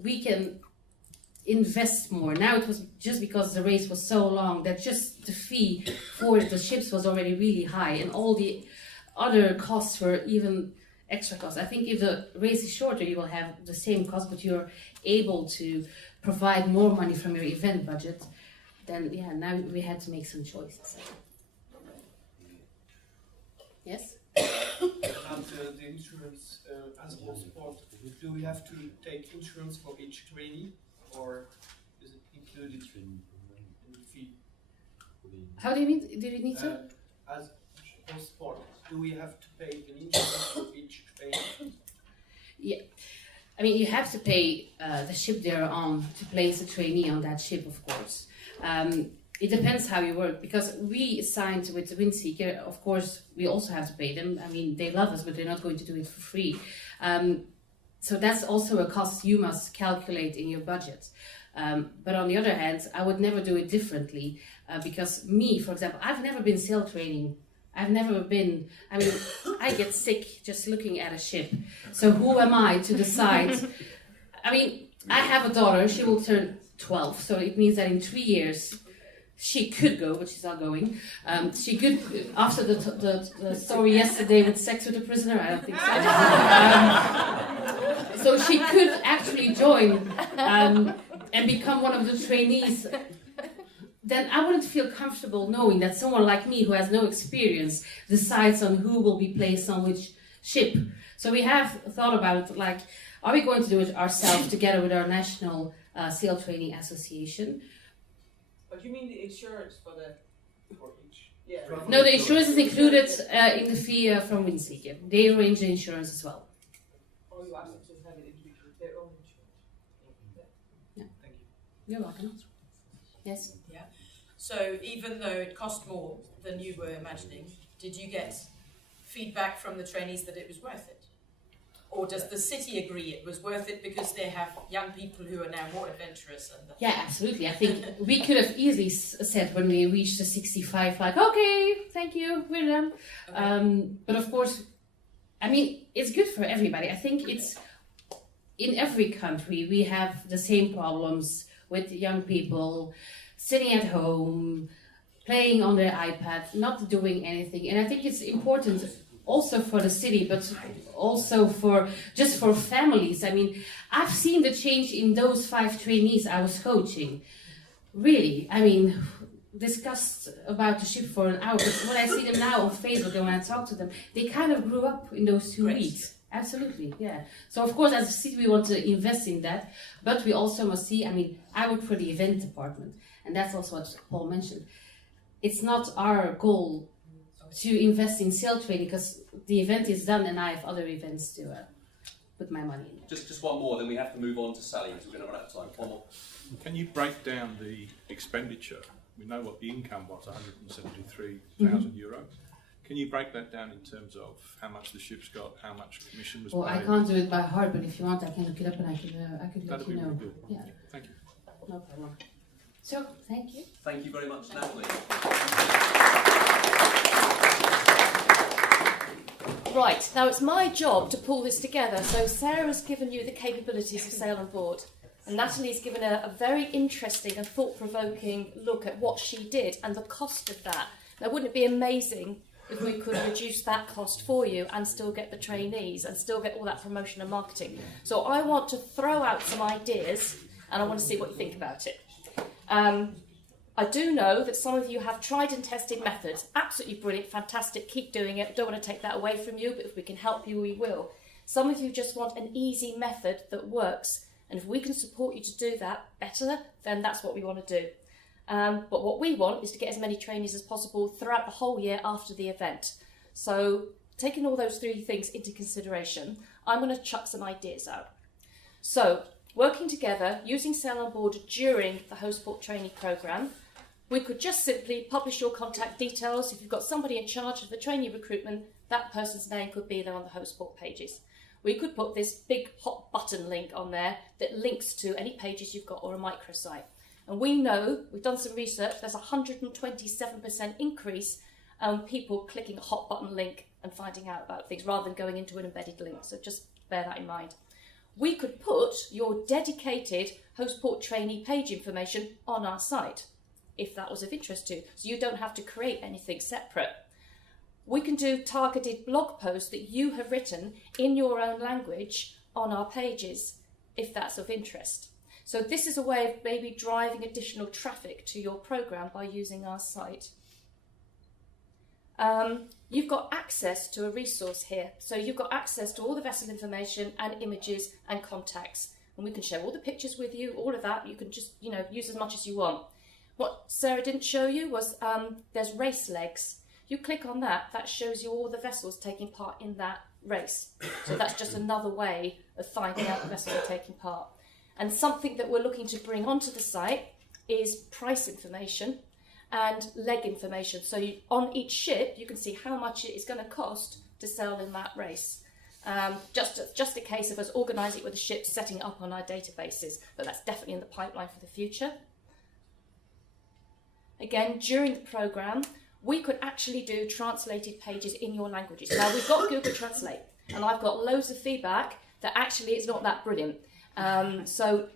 we can invest more. Now it was just because the race was so long that just the fee for the ships was already really high, and all the other costs were even extra costs. I think if the race is shorter, you will have the same cost, but you're able to provide more money from your event budget. Then yeah, now we had to make some choices. Yes? And the insurance as a whole sport, do we have to take insurance for each trainee, or is it included in the fee? How do you mean? Did you need to? As a whole sport, do we have to pay an insurance for each trainee? Yeah. I mean, you have to pay the ship they're on to place a trainee on that ship, of course. It depends how you work, because we signed with the Windseeker, of course, we also have to pay them. I mean, they love us, but they're not going to do it for free. So that's also a cost you must calculate in your budget. But on the other hand, I would never do it differently, because me, for example, I've never been sail training. I've never been, I mean, I get sick just looking at a ship. So who am I to decide? I mean, I have a daughter, she will turn 12, so it means that in 3 years, she could go, but she's not going. She could, after the story yesterday with sex with a prisoner, I don't think so. So she could actually join and become one of the trainees. Then I wouldn't feel comfortable knowing that someone like me, who has no experience, decides on who will be placed on which ship. So we have thought about it, like, are we going to do it ourselves together with our National Sail Training Association? But you mean the insurance for each? Yeah. No, the insurance is included in the fee from Windseeker. They arrange the insurance as well. Or you ask them to have it individually, their own insurance. Yeah. Thank you. You're welcome. Yes. Yeah. So even though it cost more than you were imagining, did you get feedback from the trainees that it was worth it? Or does the city agree it was worth it because they have young people who are now more adventurous? Yeah, absolutely. I think we could have easily said when we reached the 65, like, okay, thank you, we're done. Okay. But of course, I mean, it's good for everybody. I think it's in every country we have the same problems with young people sitting at home, playing on their iPad, not doing anything. And I think it's important also for the city, but also for families. I mean, I've seen the change in those 5 trainees I was coaching. Really, I mean, discussed about the ship for an hour, but when I see them now on Facebook and when I talk to them, they kind of grew up in those 2 weeks. Absolutely, yeah. So of course, as a city, we want to invest in that, but we also must see, I mean, I work for the event department, and that's also what Paul mentioned. It's not our goal to invest in sail training, because the event is done and I have other events to put my money in. Just one more, then we have to move on to Sally, because we're going to run out of time. One more. Can you break down the expenditure? We know what the income was, 173,000 euro. Can you break that down in terms of how much the ship's got, how much commission was paid? Well, I can't do it by heart, but if you want, I can look it up and I could let you know. Really good. Yeah. Thank you. No problem. So, thank you. Thank you very much, Natalie. Right, now it's my job to pull this together. So Sarah's given you the capabilities of Sail on Board, and Natalie's given a very interesting and thought-provoking look at what she did and the cost of that. Now, wouldn't it be amazing if we could reduce that cost for you and still get the trainees and still get all that promotion and marketing? So I want to throw out some ideas, and I want to see what you think about it. I do know that some of you have tried and tested methods. Absolutely brilliant, fantastic, keep doing it. Don't want to take that away from you, but if we can help you, we will. Some of you just want an easy method that works, and if we can support you to do that better, then that's what we want to do. But what we want is to get as many trainees as possible throughout the whole year after the event. So taking all those 3 things into consideration, I'm going to chuck some ideas out. So working together, using Sail on Board during the Hostport trainee programme, we could just simply publish your contact details. If you've got somebody in charge of the trainee recruitment, that person's name could be there on the Hostport pages. We could put this big hot button link on there that links to any pages you've got or a microsite. And we know, we've done some research, there's a 127% increase on people clicking a hot button link and finding out about things rather than going into an embedded link. So just bear that in mind. We could put your dedicated Hostport trainee page information on our site, if that was of interest to you. So you don't have to create anything separate. We can do targeted blog posts that you have written in your own language on our pages, if that's of interest. So this is a way of maybe driving additional traffic to your programme by using our site. You've got access to a resource here. So you've got access to all the vessel information and images and contacts. And we can share all the pictures with you, all of that. You can just, use as much as you want. What Sarah didn't show you was there's race legs. You click on that, that shows you all the vessels taking part in that race. So that's just another way of finding out the vessels are taking part. And something that we're looking to bring onto the site is price information and leg information. So on each ship, you can see how much it is going to cost to sail in that race. Just a case of us organising it with the ship, setting it up on our databases, but that's definitely in the pipeline for the future. Again, during the programme, we could actually do translated pages in your languages. Now, we've got Google Translate, and I've got loads of feedback that actually it's not that brilliant. So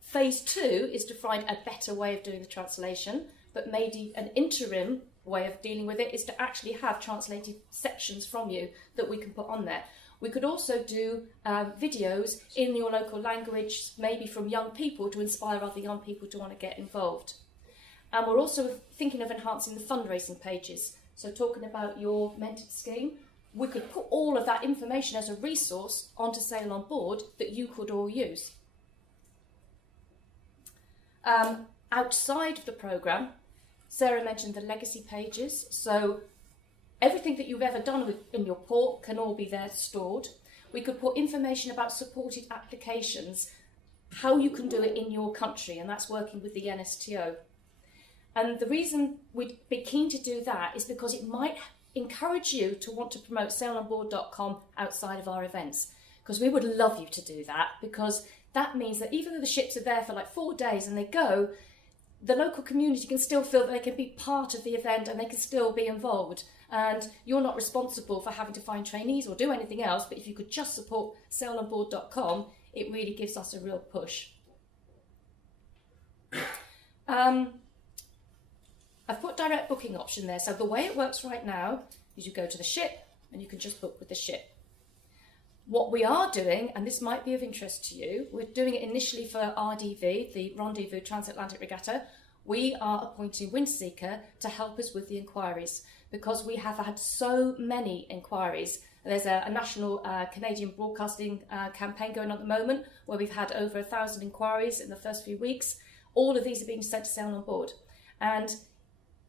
phase 2 is to find a better way of doing the translation, but maybe an interim way of dealing with it is to actually have translated sections from you that we can put on there. We could also do videos in your local language, maybe from young people, to inspire other young people to want to get involved. And we're also thinking of enhancing the fundraising pages. So talking about your mentored scheme, we could put all of that information as a resource onto Sail on Board that you could all use. Outside of the programme, Sarah mentioned the legacy pages. So everything that you've ever done in your port can all be there stored. We could put information about supported applications, how you can do it in your country, and that's working with the NSTO. And the reason we'd be keen to do that is because it might encourage you to want to promote sailonboard.com outside of our events, because we would love you to do that, because that means that even though the ships are there for like 4 days and they go, the local community can still feel that they can be part of the event and they can still be involved. And you're not responsible for having to find trainees or do anything else, but if you could just support sailonboard.com, it really gives us a real push. I've put direct booking option there. So the way it works right now is you go to the ship and you can just book with the ship. What we are doing, and this might be of interest to you, we're doing it initially for RDV, the Rendezvous Transatlantic Regatta. We are appointing Windseeker to help us with the inquiries, because we have had so many inquiries. There's a national Canadian broadcasting campaign going on at the moment where we've had over 1,000 inquiries in the first few weeks. All of these are being sent to Sail on Board. And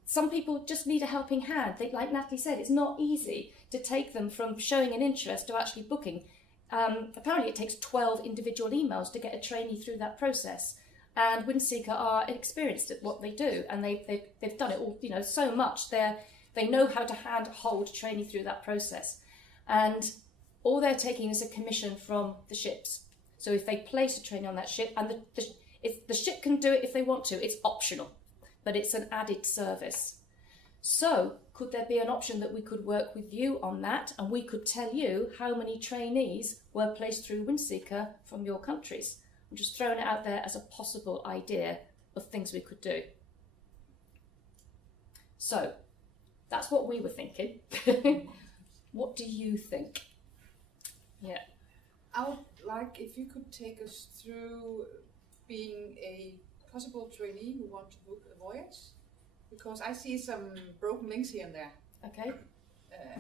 some people just need a helping hand. Like Natalie said, it's not easy to take them from showing an interest to actually booking. Apparently it takes 12 individual emails to get a trainee through that process. And Windseeker are experienced at what they do, and they've done it all, so much. They know how to hold a trainee through that process. And all they're taking is a commission from the ships. So if they place a trainee on that ship, and if the ship can do it if they want to, it's optional, but it's an added service. So could there be an option that we could work with you on that, and we could tell you how many trainees were placed through Windseeker from your countries? I'm just throwing it out there as a possible idea of things we could do. So that's what we were thinking. What do you think? Yeah. I would like if you could take us through being a possible trainee who want to book a voyage, because I see some broken links here and there. Okay.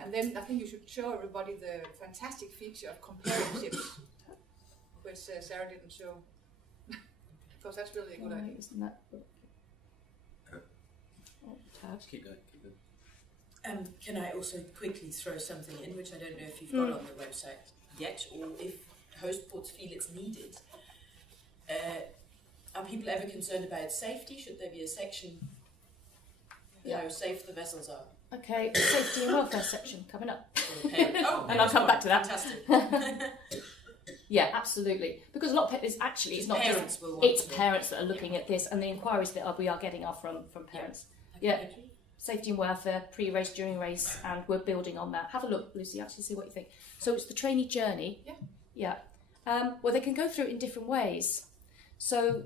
And then I think you should show everybody the fantastic feature of comparing ships, which Sarah didn't show, because that's really a good idea. Isn't that? Oh, tab. Keep going. Can I also quickly throw something in, which I don't know if you've got on the website yet, or if host ports feel it's needed? Are people ever concerned about safety? Should there be a section how safe the vessels are? Okay, safety and welfare section coming up. Oh, And I'll come back to that. Fantastic. Yeah, absolutely. Because a lot of it's actually it's not parents just will want it's to know. parents that are looking at this, and the inquiries that we are getting are from parents. Yeah. Safety and welfare, pre-race, during race, and we're building on that. Have a look, Lucy, actually see what you think. So it's the trainee journey. Yeah. Well, they can go through it in different ways. So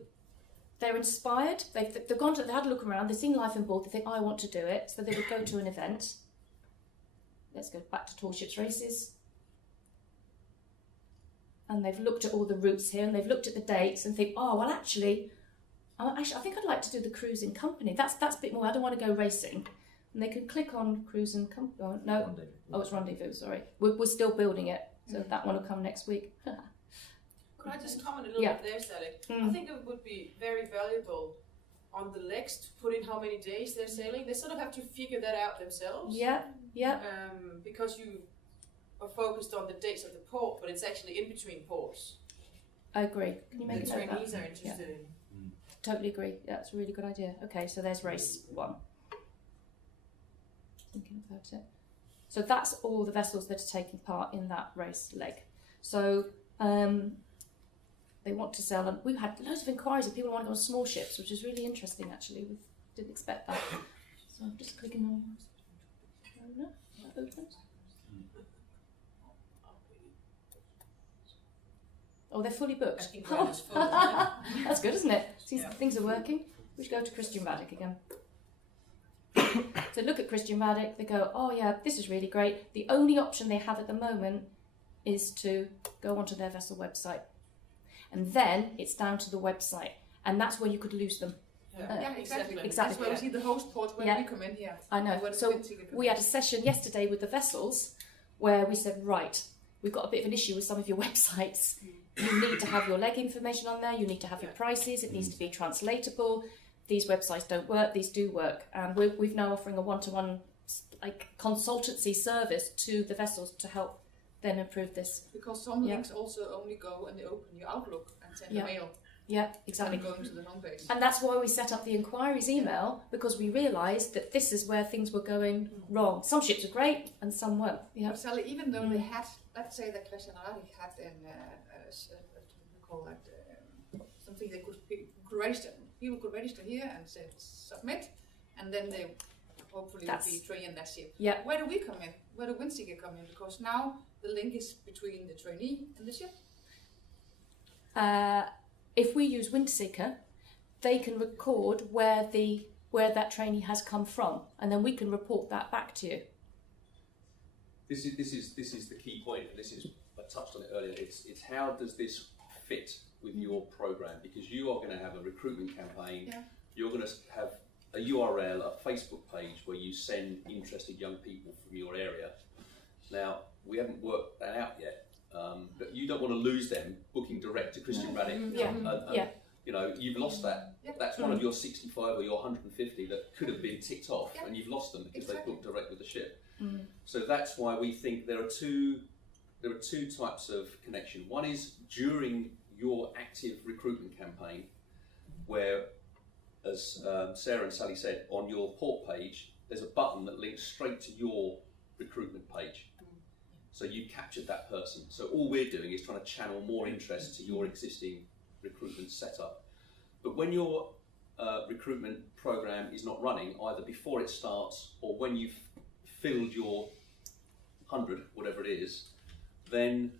they're inspired. They've gone to, they had a look around. They've seen Life on Board. They think, I want to do it. So they would go to an event. Let's go back to Tall Ships Races. And they've looked at all the routes here, and they've looked at the dates, and think, oh, well, actually, I think I'd like to do the cruising company. That's a bit more. I don't want to go racing. And they can click on cruising company. Oh, no, rendezvous. Oh, it's rendezvous. Sorry, we're still building it, so that one will come next week. Could I just comment a little bit there, Sally? I think it would be very valuable on the legs to put in how many days they're sailing. They sort of have to figure that out themselves. Yeah. Because you are focused on the dates of the port, but it's actually in between ports. I agree. Can you make The a note of trainees that? are interested in. Totally agree. Yeah, that's a really good idea. Okay, so there's race 1. Thinking about it. So that's all the vessels that are taking part in that race leg. So they want to sail, and we've had loads of inquiries of people wanting to go on small ships, which is really interesting actually. We didn't expect that. So I'm just clicking on no, that opens. Oh, they're fully booked. I think mine is full, isn't it? That's good, isn't it? See, Yeah. things are working. We should go to Christian Raddick again. So look at Christian Raddick, they go, oh yeah, this is really great. The only option they have at the moment is to go onto their vessel website. And then it's down to the website. And that's where you could lose them. Yeah, exactly. Exactly. That's where we see the host ports when we come in here. I know. When So the ticket we had a session yesterday with the vessels where we said, right, we've got a bit of an issue with some of your websites. You need to have your leg information on there. You need to have your prices. It needs to be translatable. These websites don't work. These do work. And we've now offering a one-to-one consultancy service to the vessels to help them improve this. Because some links also only go and they open your Outlook and send a mail. Yeah, exactly. And going to the homepage. And that's why we set up the inquiries email, because we realised that this is where things were going wrong. Some ships were great and some weren't. Yeah. But Sally, even though they had, let's say that Christian Raddick had something they could register. People could register here and say submit, and then they hopefully will be trained in that ship. Yeah. Where do we come in? Where do Windseeker come in? Because now the link is between the trainee and the ship. If we use Windseeker, they can record where that trainee has come from, and then we can report that back to you. This is the key point, and I touched on it earlier. It's how does this fit with your program? Because you are going to have a recruitment campaign. Yeah. You're going to have a URL, a Facebook page where you send interested young people from your area. Now, we haven't worked that out yet, but you don't want to lose them booking direct to Christian Raddick. You know, you've lost that. Yeah. That's one of your 65 or your 150 that could have been ticked off, and you've lost them because they booked direct with the ship. So that's why we think there are two types of connection. One is during your active recruitment campaign, where, as Sarah and Sally said, on your port page, there's a button that links straight to your recruitment page. So you captured that person. So all we're doing is trying to channel more interest to your existing recruitment setup. But when your recruitment program is not running, either before it starts or when you've filled your 100, whatever it is, then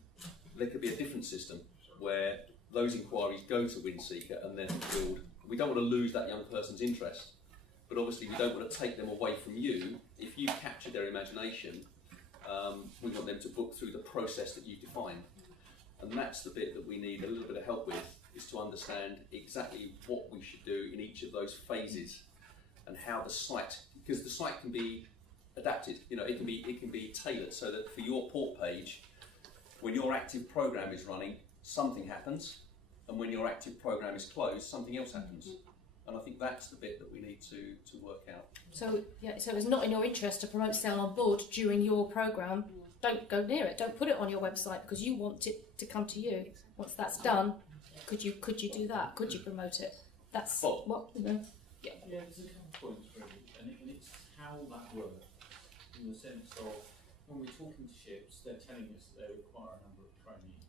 there could be a different system where those inquiries go to Windseeker and then filled. We don't want to lose that young person's interest, but obviously we don't want to take them away from you. If you capture their imagination, we want them to book through the process that you define. And that's the bit that we need a little bit of help with is to understand exactly what we should do in each of those phases and how the site, because the site can be adapted, you know, it can be tailored so that for your port page, when your active program is running, something happens, and when your active program is closed, something else happens. And I think that's the bit that we need to work out. So yeah, so it's not in your interest to promote Sail on Board during your programme. Don't go near it. Don't put it on your website because you want it to come to you. Once that's done, could you do that? Could you promote it? That's what you know. Yeah, there's a couple of points really, and it's how that works in the sense of when we're talking to ships, they're telling us that they require a number of trainees.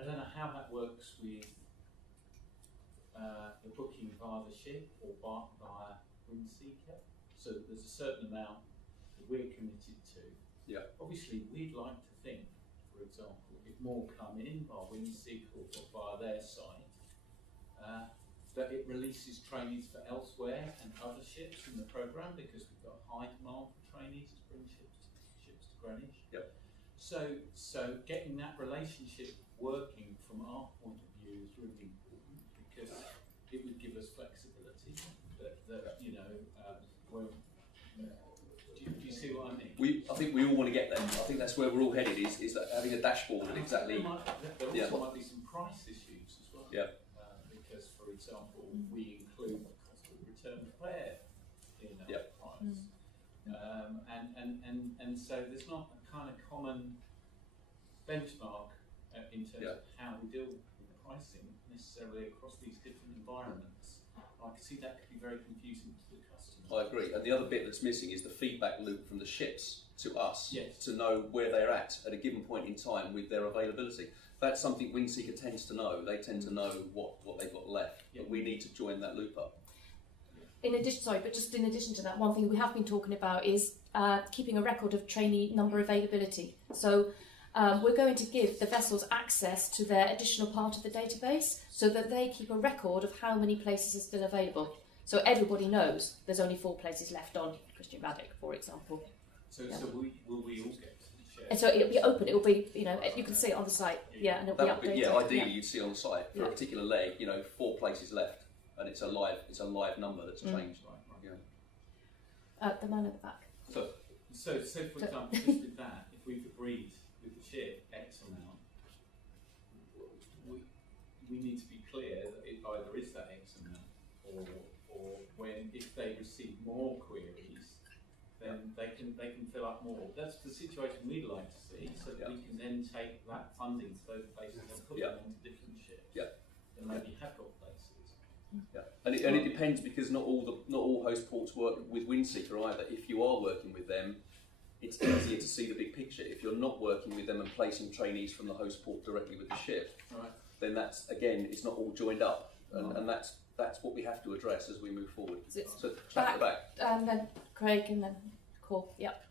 I don't know how that works with the booking via the ship or via Windseeker, so that there's a certain amount that we're committed to. Yeah. Obviously, we'd like to think, for example, if more come in by Windseeker or via their site, that it releases trainees for elsewhere and other ships in the programme, because we've got high demand for trainees to bring ships to Greenwich. Yep. So getting that relationship working from our point of view is really important, because it would give us flexibility. That you know, do you see what I mean? I think we all want to get there. I think that's where we're all headed. Is that having a dashboard and exactly. There also might be some price issues as well. Yeah. Because, for example, we include the cost of return fare in our price, and so there's not a kind of common benchmark in terms of how we deal with pricing necessarily across these different environments. I can see that could be very confusing to the customer. I agree, and the other bit that's missing is the feedback loop from the ships to us Yes. to know where they're at a given point in time with their availability. That's something Windseeker tends to know. They tend to know what they've got left, but we need to join that loop up. In addition to that, one thing we have been talking about is keeping a record of trainee number availability. So we're going to give the vessels access to their additional part of the database so that they keep a record of how many places are still available. So everybody knows there's only 4 places left on Christian Radic, for example. So will we all get to share? And so it'll be open. It'll be, you know, you can see it on the site. Yeah, and it'll be updated. Yeah, ideally you'd see on the site for a particular leg, you know, 4 places left, and it's a live number that's changed. The man at the back. So for example, just with that, if we've agreed with the ship X amount, we need to be clear that it either is that X amount, or when if they receive more queries, then they can fill up more. That's the situation we'd like to see, so that we can then take that funding to those places and put them onto different ships. Yeah. And maybe have got places. Yeah, and it depends, because not all host ports work with Windseeker either. If you are working with them, it's easier to see the big picture. If you're not working with them and placing trainees from the host port directly with the ship, then that's again, it's not all joined up, and that's what we have to address as we move forward. So back to back, and then Craig, and then Cole. Yep.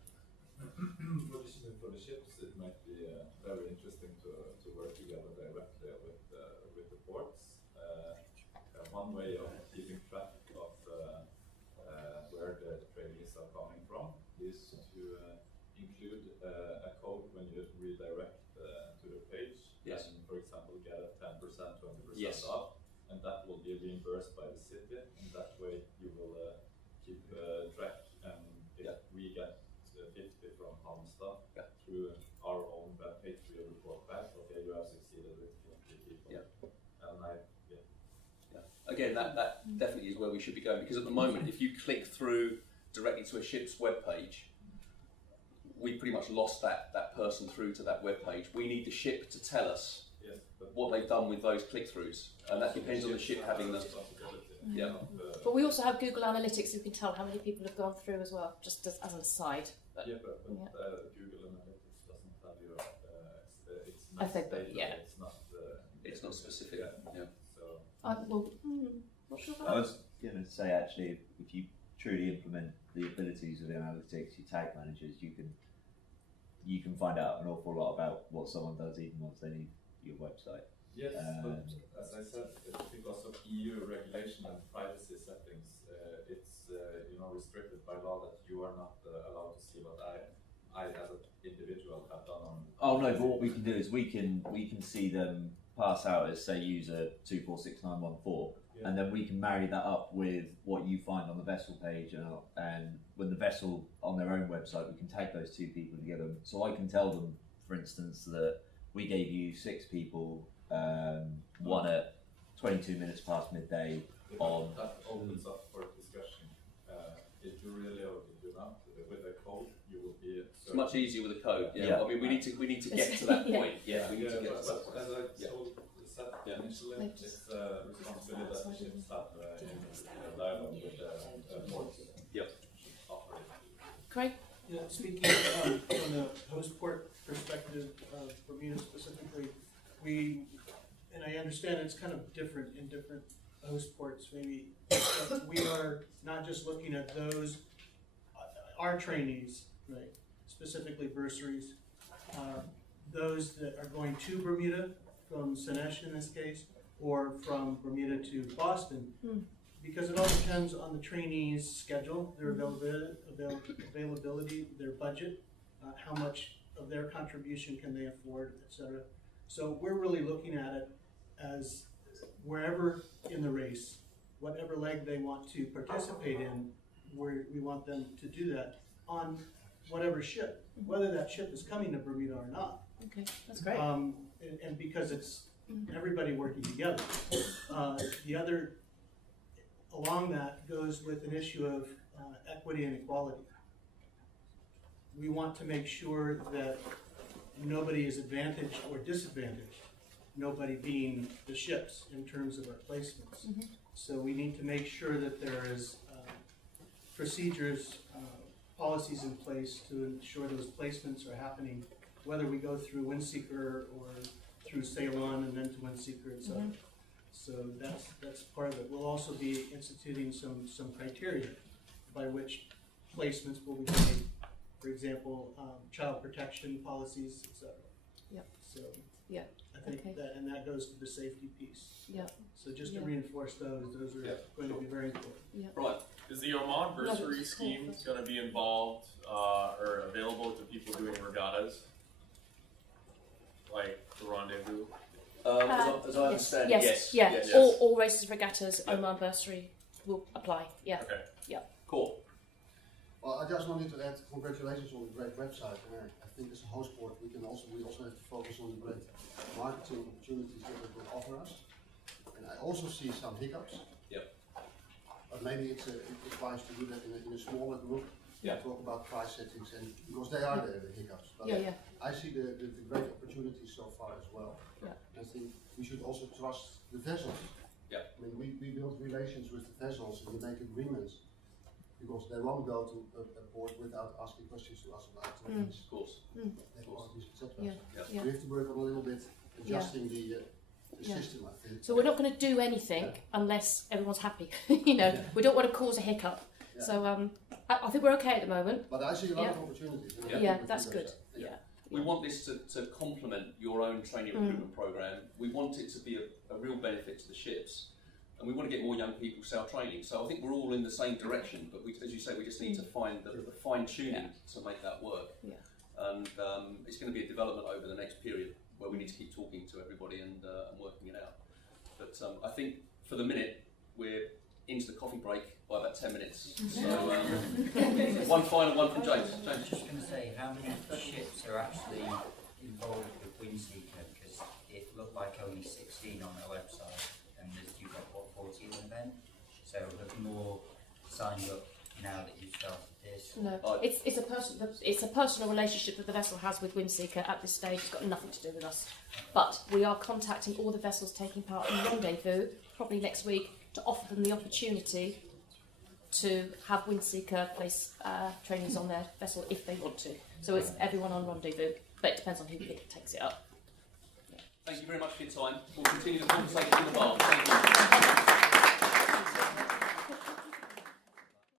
For the ships, it might be very interesting to work together directly with the ports. One way of keeping track of where the trainees are coming from is to include a code when you redirect to the page. Yes. And, for example, get a 10%, 20% Yes. off, and that will be reimbursed by the city, and that way you will keep track. And if we get 50 from Halmstad through our own webpage, we report back, okay, you have succeeded with 50 people. And again, that definitely is where we should be going, because at the moment, if you click through directly to a ship's web page, we pretty much lost that person through to that web page. We need the ship to tell us what they've done with those click-throughs, and that depends on the ship having the. But we also have Google Analytics, so we can tell how many people have gone through as well, just as an aside. But, Google Analytics doesn't tell you. It's not stable, it's not specific. Not sure about I was going to say, actually, if you truly implement the abilities of the analytics, your tag managers, you can find out an awful lot about what someone does even once they leave your website. Yes, but as I said, it's because of EU regulation and privacy settings, it's restricted by law that you are not allowed to see what I as an individual have done on. Oh no, but what we can do is we can see them pass out as, say, user 246914, and then we can marry that up with what you find on the vessel page, and when the vessel on their own website, we can tag those two people together. So I can tell them, for instance, that we gave you 6 people, one at 22 minutes past midday on. That opens up for discussion. If you really or if you're not, with a code, you will be. It's much easier with a code. Yeah. I mean, we need to get to that point. Yeah. We need to get to that point. As I told initially, it's responsibility that the ship staff in dialogue with the ports. Yep. Craig? Yeah, speaking from the host port perspective, Bermuda specifically, and I understand it's kind of different in different host ports maybe, but we are not just looking at those, our trainees, right, specifically bursaries, those that are going to Bermuda, from Sanesh in this case, or from Bermuda to Boston, because it all depends on the trainee's schedule, their availability, their budget, how much of their contribution can they afford, etc. So we're really looking at it as wherever in the race, whatever leg they want to participate in, we want them to do that on whatever ship, whether that ship is coming to Bermuda or not. Okay, that's great. And because it's everybody working together. The other, along that, goes with an issue of equity and equality. We want to make sure that nobody is advantaged or disadvantaged, nobody being the ships in terms of our placements. So we need to make sure that there is procedures, policies in place to ensure those placements are happening, whether we go through Windseeker or through Ceylon and then to Windseeker, etc. So that's part of it. We'll also be instituting some criteria by which placements will be made. For example, child protection policies, etc. Yep. So yeah, I think that goes to the safety piece. Yeah. So just to reinforce those are going to be very important. Yeah. Right. Is the Oman bursary scheme going to be involved or available to people doing regattas, like the rendezvous? As I understand, yes. yes. All races, regattas, Oman bursary will apply. Yeah. Okay. Yeah. Cool. Well, I just wanted to add congratulations on the great website. And I think as a host port, we also have to focus on the great marketing opportunities that it will offer us. And I also see some hiccups. Yep. But maybe it's wise to do that in a smaller group. Yeah. Talk about price settings, and because they are the hiccups. But I see the great opportunities so far as well. Yeah. I think we should also trust the vessels. Yeah. I mean, we build relations with the vessels and we make agreements. Because they won't go to a port without asking questions to us about of course. etc. Yeah. We have to work on a little bit adjusting the system, I think. So we're not going to do anything unless everyone's happy. We don't want to cause a hiccup. Yeah. So I think we're okay at the moment. But I see a lot of opportunities. Yeah, that's good. Yeah. We want this to complement your own training recruitment program. We want it to be a real benefit to the ships. And we want to get more young people sail training. So I think we're all in the same direction, but as you say, we just need to find the fine tuning to make that work. Yeah. And it's going to be a development over the next period where we need to keep talking to everybody and working it out. But I think for the minute, we're into the coffee break by about 10 minutes. So one final one from James. I was just going to say, how many ships are actually involved with Windseeker? Because it looked like only 16 on their website. And you've got, 40 in the event? So have more signed up now that you've started this? No, it's a personal relationship that the vessel has with Windseeker at this stage. It's got nothing to do with us. But we are contacting all the vessels taking part in Rendezvous, probably next week, to offer them the opportunity to have Windseeker place trainees on their vessel if they want to. So it's everyone on Rendezvous, but it depends on who takes it up. Thank you very much for your time. We'll continue the conversation in the bar. Thank you.